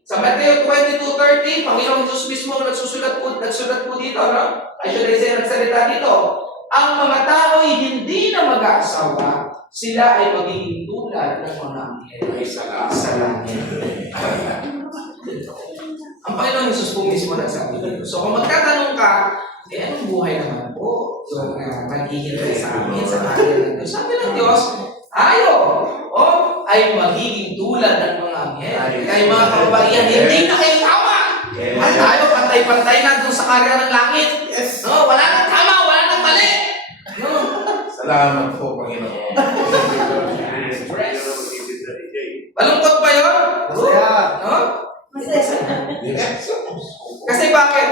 sa Mateo 22:30, Panginoong Jesus mismo nagsusulat po dito, no? I should say, nagsalita dito. Ang mga tao ay hindi na mag-aasawa, sila ay magiging tulad ng mga anghel sa langit. Ang Panginoong Jesus po mismo nagsabi dito. So kung magtatanong ka, anong buhay naman po yung maghihintay sa amin, sa kaharian ng Diyos? Sabi ng Diyos, ay magiging tulad ng mga anghel. Kaya mga kababaihan, hindi na kayo tama. At tayo, pantay-pantay na doon sa kaharian ng langit. No, wala nang tama, wala nang mali. No. Salamat po, Panginoon. Malungkot ba yun? No? Kasi bakit?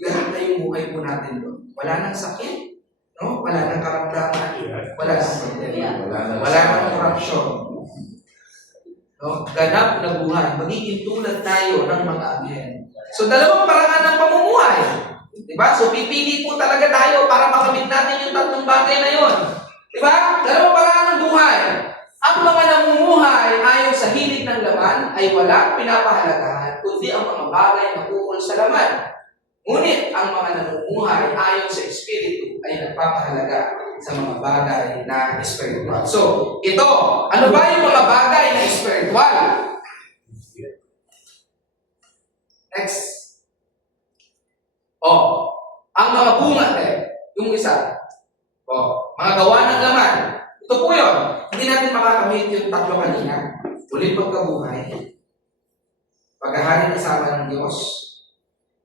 Lahat na yung buhay po natin doon. Wala nang sakit. No? Wala nang karamdaman. Wala nang problema. Wala nang korupsyon. No? Ganap na buhay. Magiging tulad tayo ng mga anghel. So, dalawang paraan ng pamumuhay. Diba? So, pipili po talaga tayo para makamit natin yung tatlong bagay na yon. Diba? Dalawang paraan ng buhay. Ang mga namumuhay ayon sa hilig ng laman ay walang pinapahalagahan, kundi ang mga bagay na ukol sa laman. Ngunit ang mga namumuhay ayon sa Espiritu ay nagpapahalaga sa mga bagay na espiritual. So, ito, ano ba yung mga bagay na espiritual? Next. Ang mga bunga, yung isa. Mga gawa ng laman. Ito po yun. Hindi natin makakamit yung tatlo kanina. Ulit pagkabuhay, paghahari kasama ng Diyos,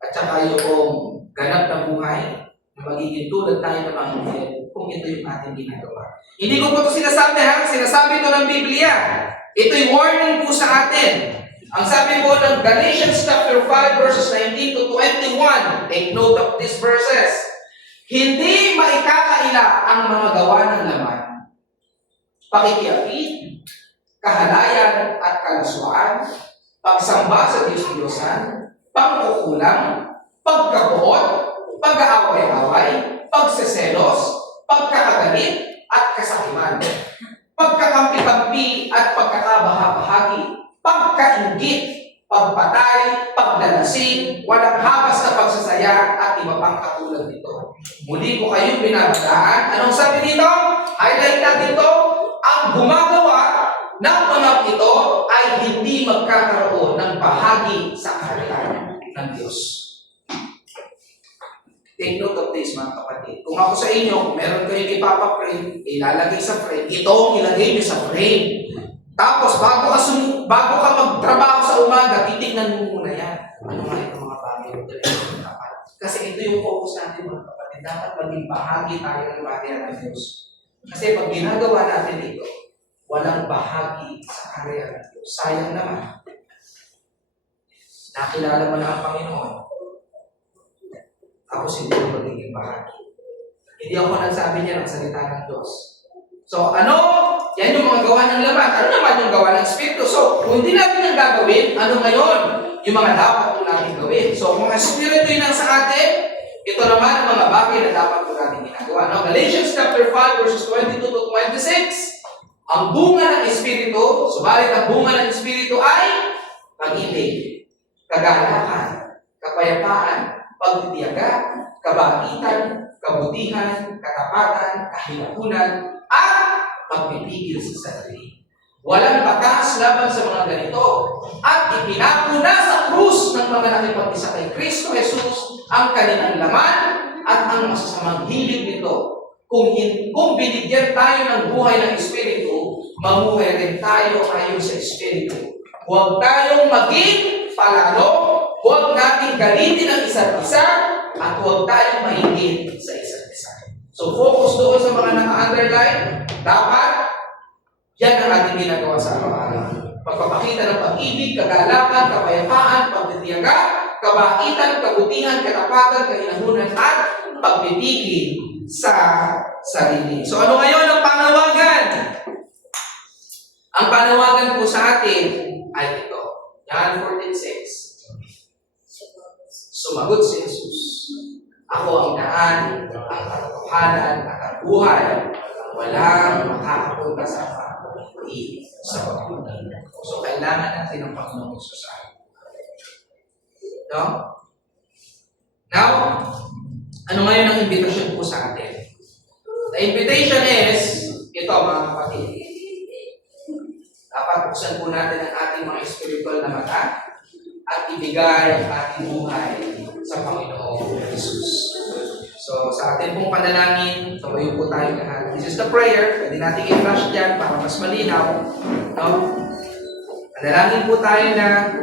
at saka yung ganap na buhay na magiging tulad tayo ng mga anghel kung ito yung ating ginagawa. Hindi ko po ito sinasabi, ha? Sinasabi ito ng Biblia. Ito'y warning po sa atin. Ang sabi po ng Galatians chapter 5 verses 19 to 21, take note of these verses. Hindi maikakaila ang mga gawa ng laman, pakikiapid, kahalayan at kalaswaan, pagsamba sa Diyos-Diyosan, pagkukulang, pagkabuot, pag-aaway-away, pagseselos, pagkakagalit at kasakiman, pagkakampi-kampi at pagkakabaha-bahagi, pagkainggit, pagpatay, paglalasing, walang habas na pagsasaya at iba pang katulad nito. Muli ko kayong binabadaan. Anong sabi dito? Highlight natin ito. Ang gumagawa ng mga ito ay hindi magkakaroon ng bahagi sa kaharian ng Diyos. Take note of this, mga kapatid. Kung ako sa inyo, kung meron kayong ipapa-frame, ilalagay sa frame, ito ang ilagay niyo sa frame. Tapos, bago ka magtrabaho sa umaga, titignan mo muna yan. Ano nga itong mga bagay mo dapat? Kasi ito yung focus natin, mga kapatid. Dapat maging bahagi tayo ng bahagi ng Diyos. Kasi pag ginagawa natin ito, walang bahagi sa kaharian ng Diyos. Sayang naman. Nakilala mo na ang Panginoon. Tapos hindi mo magiging bahagi. Hindi ako nagsabi niya ng salita ng Diyos. So, yan yung mga gawa ng laman. Ano naman yung gawa ng Espiritu? So, kung hindi natin yung gagawin, ano ngayon? Yung mga dapat po natin gawin. So, kung ang Espiritu yung nasa atin, ito naman ang mga bagay na dapat po natin ginagawa. No? Galatians chapter 5 verses 22 to 26. Ang bunga ng Espiritu, subalit ang bunga ng Espiritu ay pag-ibig, kagalakan, kapayapaan, pagtitiyaga, kabaitan, kabutihan, katapatan, kahilahunan, at pagpipigil sa sarili. Walang batas laban sa mga ganito, at ipinako na sa krus ng mga nakipag-isa kay Kristo Jesus ang kanilang laman at ang masasamang hilig nito. Kung binigyan tayo ng buhay ng Espiritu, mamuhay rin tayo ayon sa Espiritu. Huwag tayong maging palalo, huwag nating galitin ang isa't isa, at huwag tayong mahigit sa isa't isa. So focus doon sa mga naka-underline, dapat yan ang ating ginagawa sa araw-araw. Pagpapakita ng pag-ibig, kagalakan, kapayapaan, pagtitiyaga, kabaitan, kabutihan, katapatan, kahinahunan, at pagpipigil sa sarili. So ano ngayon ang panawagan? Ang panawagan po sa atin ay ito. John 14:6. Sumagot si Jesus. Ako ang daan, ang katotohanan, at ang buhay. Walang makakapunta sa sa pagpunin. So, kailangan natin ng Panginoon Jesus sa atin. No? Now, ano ngayon ang invitation po sa atin? The invitation is, ito mga kapatid, dapat buksan po natin ang ating mga spiritual na mata at ibigay ang ating buhay sa Panginoong Jesus. So, sa ating pong panalangin, tumayo po tayo lahat. This is the prayer. Pwede natin i-flash dyan para mas malinaw. No? Panalangin po tayo na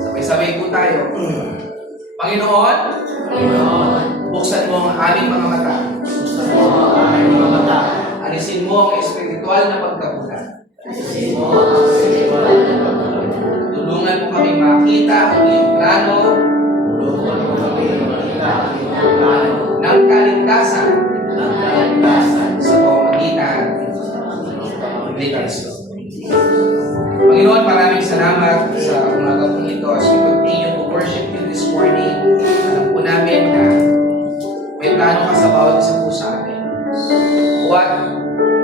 sabay-sabay po tayo. Panginoon, buksan mo ang aming mga mata. Alisin mo ang espiritual na pagkabulan. Tulungan mo kami makita ang iyong plano ng kaligtasan sa pamamagitan ni Kristo. Panginoon, maraming salamat sa umaga pong ito as we continue to worship you this morning. Alam po namin na may plano ka sa bawat isa po sa amin. What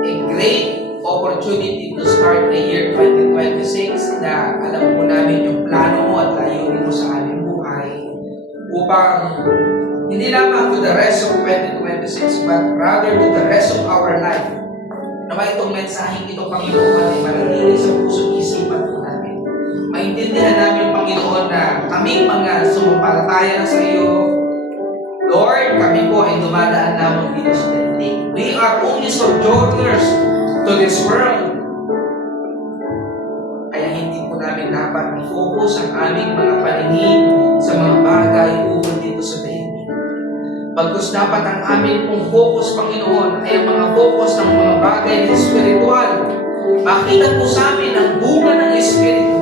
a great opportunity to start the year 2026 na alam po namin yung plano mo at layunin mo sa aming buhay upang hindi lamang to the rest of 2026 but rather to the rest of our life. Naman itong mensaheng ito, Panginoon, ay manatili sa puso't isipan po namin. Maintindihan namin, Panginoon, na kaming mga sumampalataya na sa iyo, Lord, kami po ay dumadaan lamang dito sa daigdig. We are only sojourners to this world. Kaya hindi po namin dapat i-focus ang aming mga paningin sa mga bagay ukol dito sa daigdig. Bagkus dapat ang amin pong focus, Panginoon, ay ang mga focus ng mga bagay na espiritual. Makita po sa amin ang bunga ng Espiritu.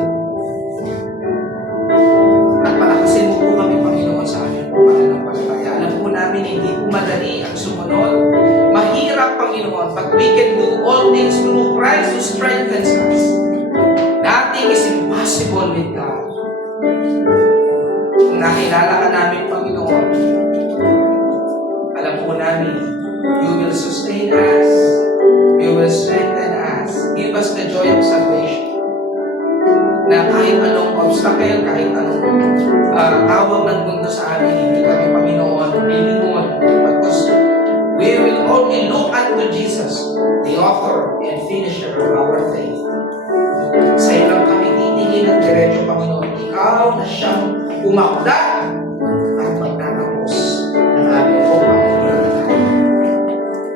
At palakasin mo po kami, Panginoon, sa aming pananampalataya. Alam po namin, hindi po madali ang sumunod. Mahirap, Panginoon, but we can do all things through Christ who strengthens us. Nothing is impossible with God. Kung nakilala ka namin, Panginoon, alam po namin, you will sustain us, you will strengthen us, give us the joy of salvation. Na kahit anong obstacle, kahit anong tawag ng mundo sa amin, hindi kami, Panginoon, lilingon. Because we will only look unto Jesus, the author and finisher of our faith. Sa iyo lang kami titingin at diretso, Panginoon. Ikaw na siyang umakda at magtatapos ng aming buhay.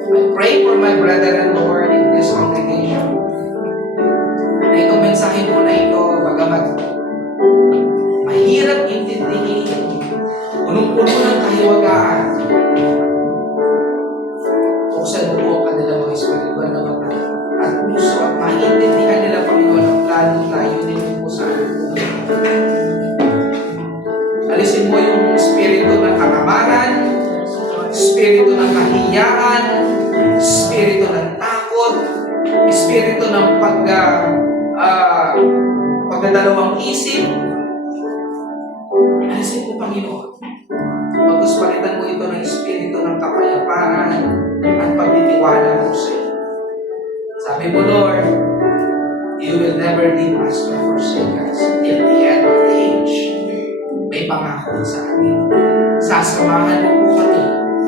I pray for my brethren, Lord, in this congregation. Na itong mensahe po na ito, bagamat mahirap intindihin, punong-puno ng kahiwagaan, buksan mo po ang kanilang mga espiritual na mata at puso at maintindihan nila, Panginoon, ang plano tayo din po sa amin. Alisin mo yung espiritu ng katamaran, espiritu ng kahiyaan, espiritu ng takot, espiritu ng pagdadalawang isip, Panginoon. Pagkus palitan mo ito ng espiritu ng kapayapaan at pagtitiwala mo sa iyo. Sabi mo, Lord, you will never leave us nor forsake us till the end of the age. May pangako sa amin. Sasamahan mo po kami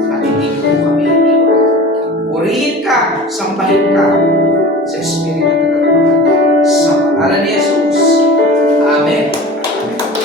at hindi mo po kami iiwan. Purihin ka, sambahin ka sa espiritu ng kapayapaan. Sa pangalan ni Jesus.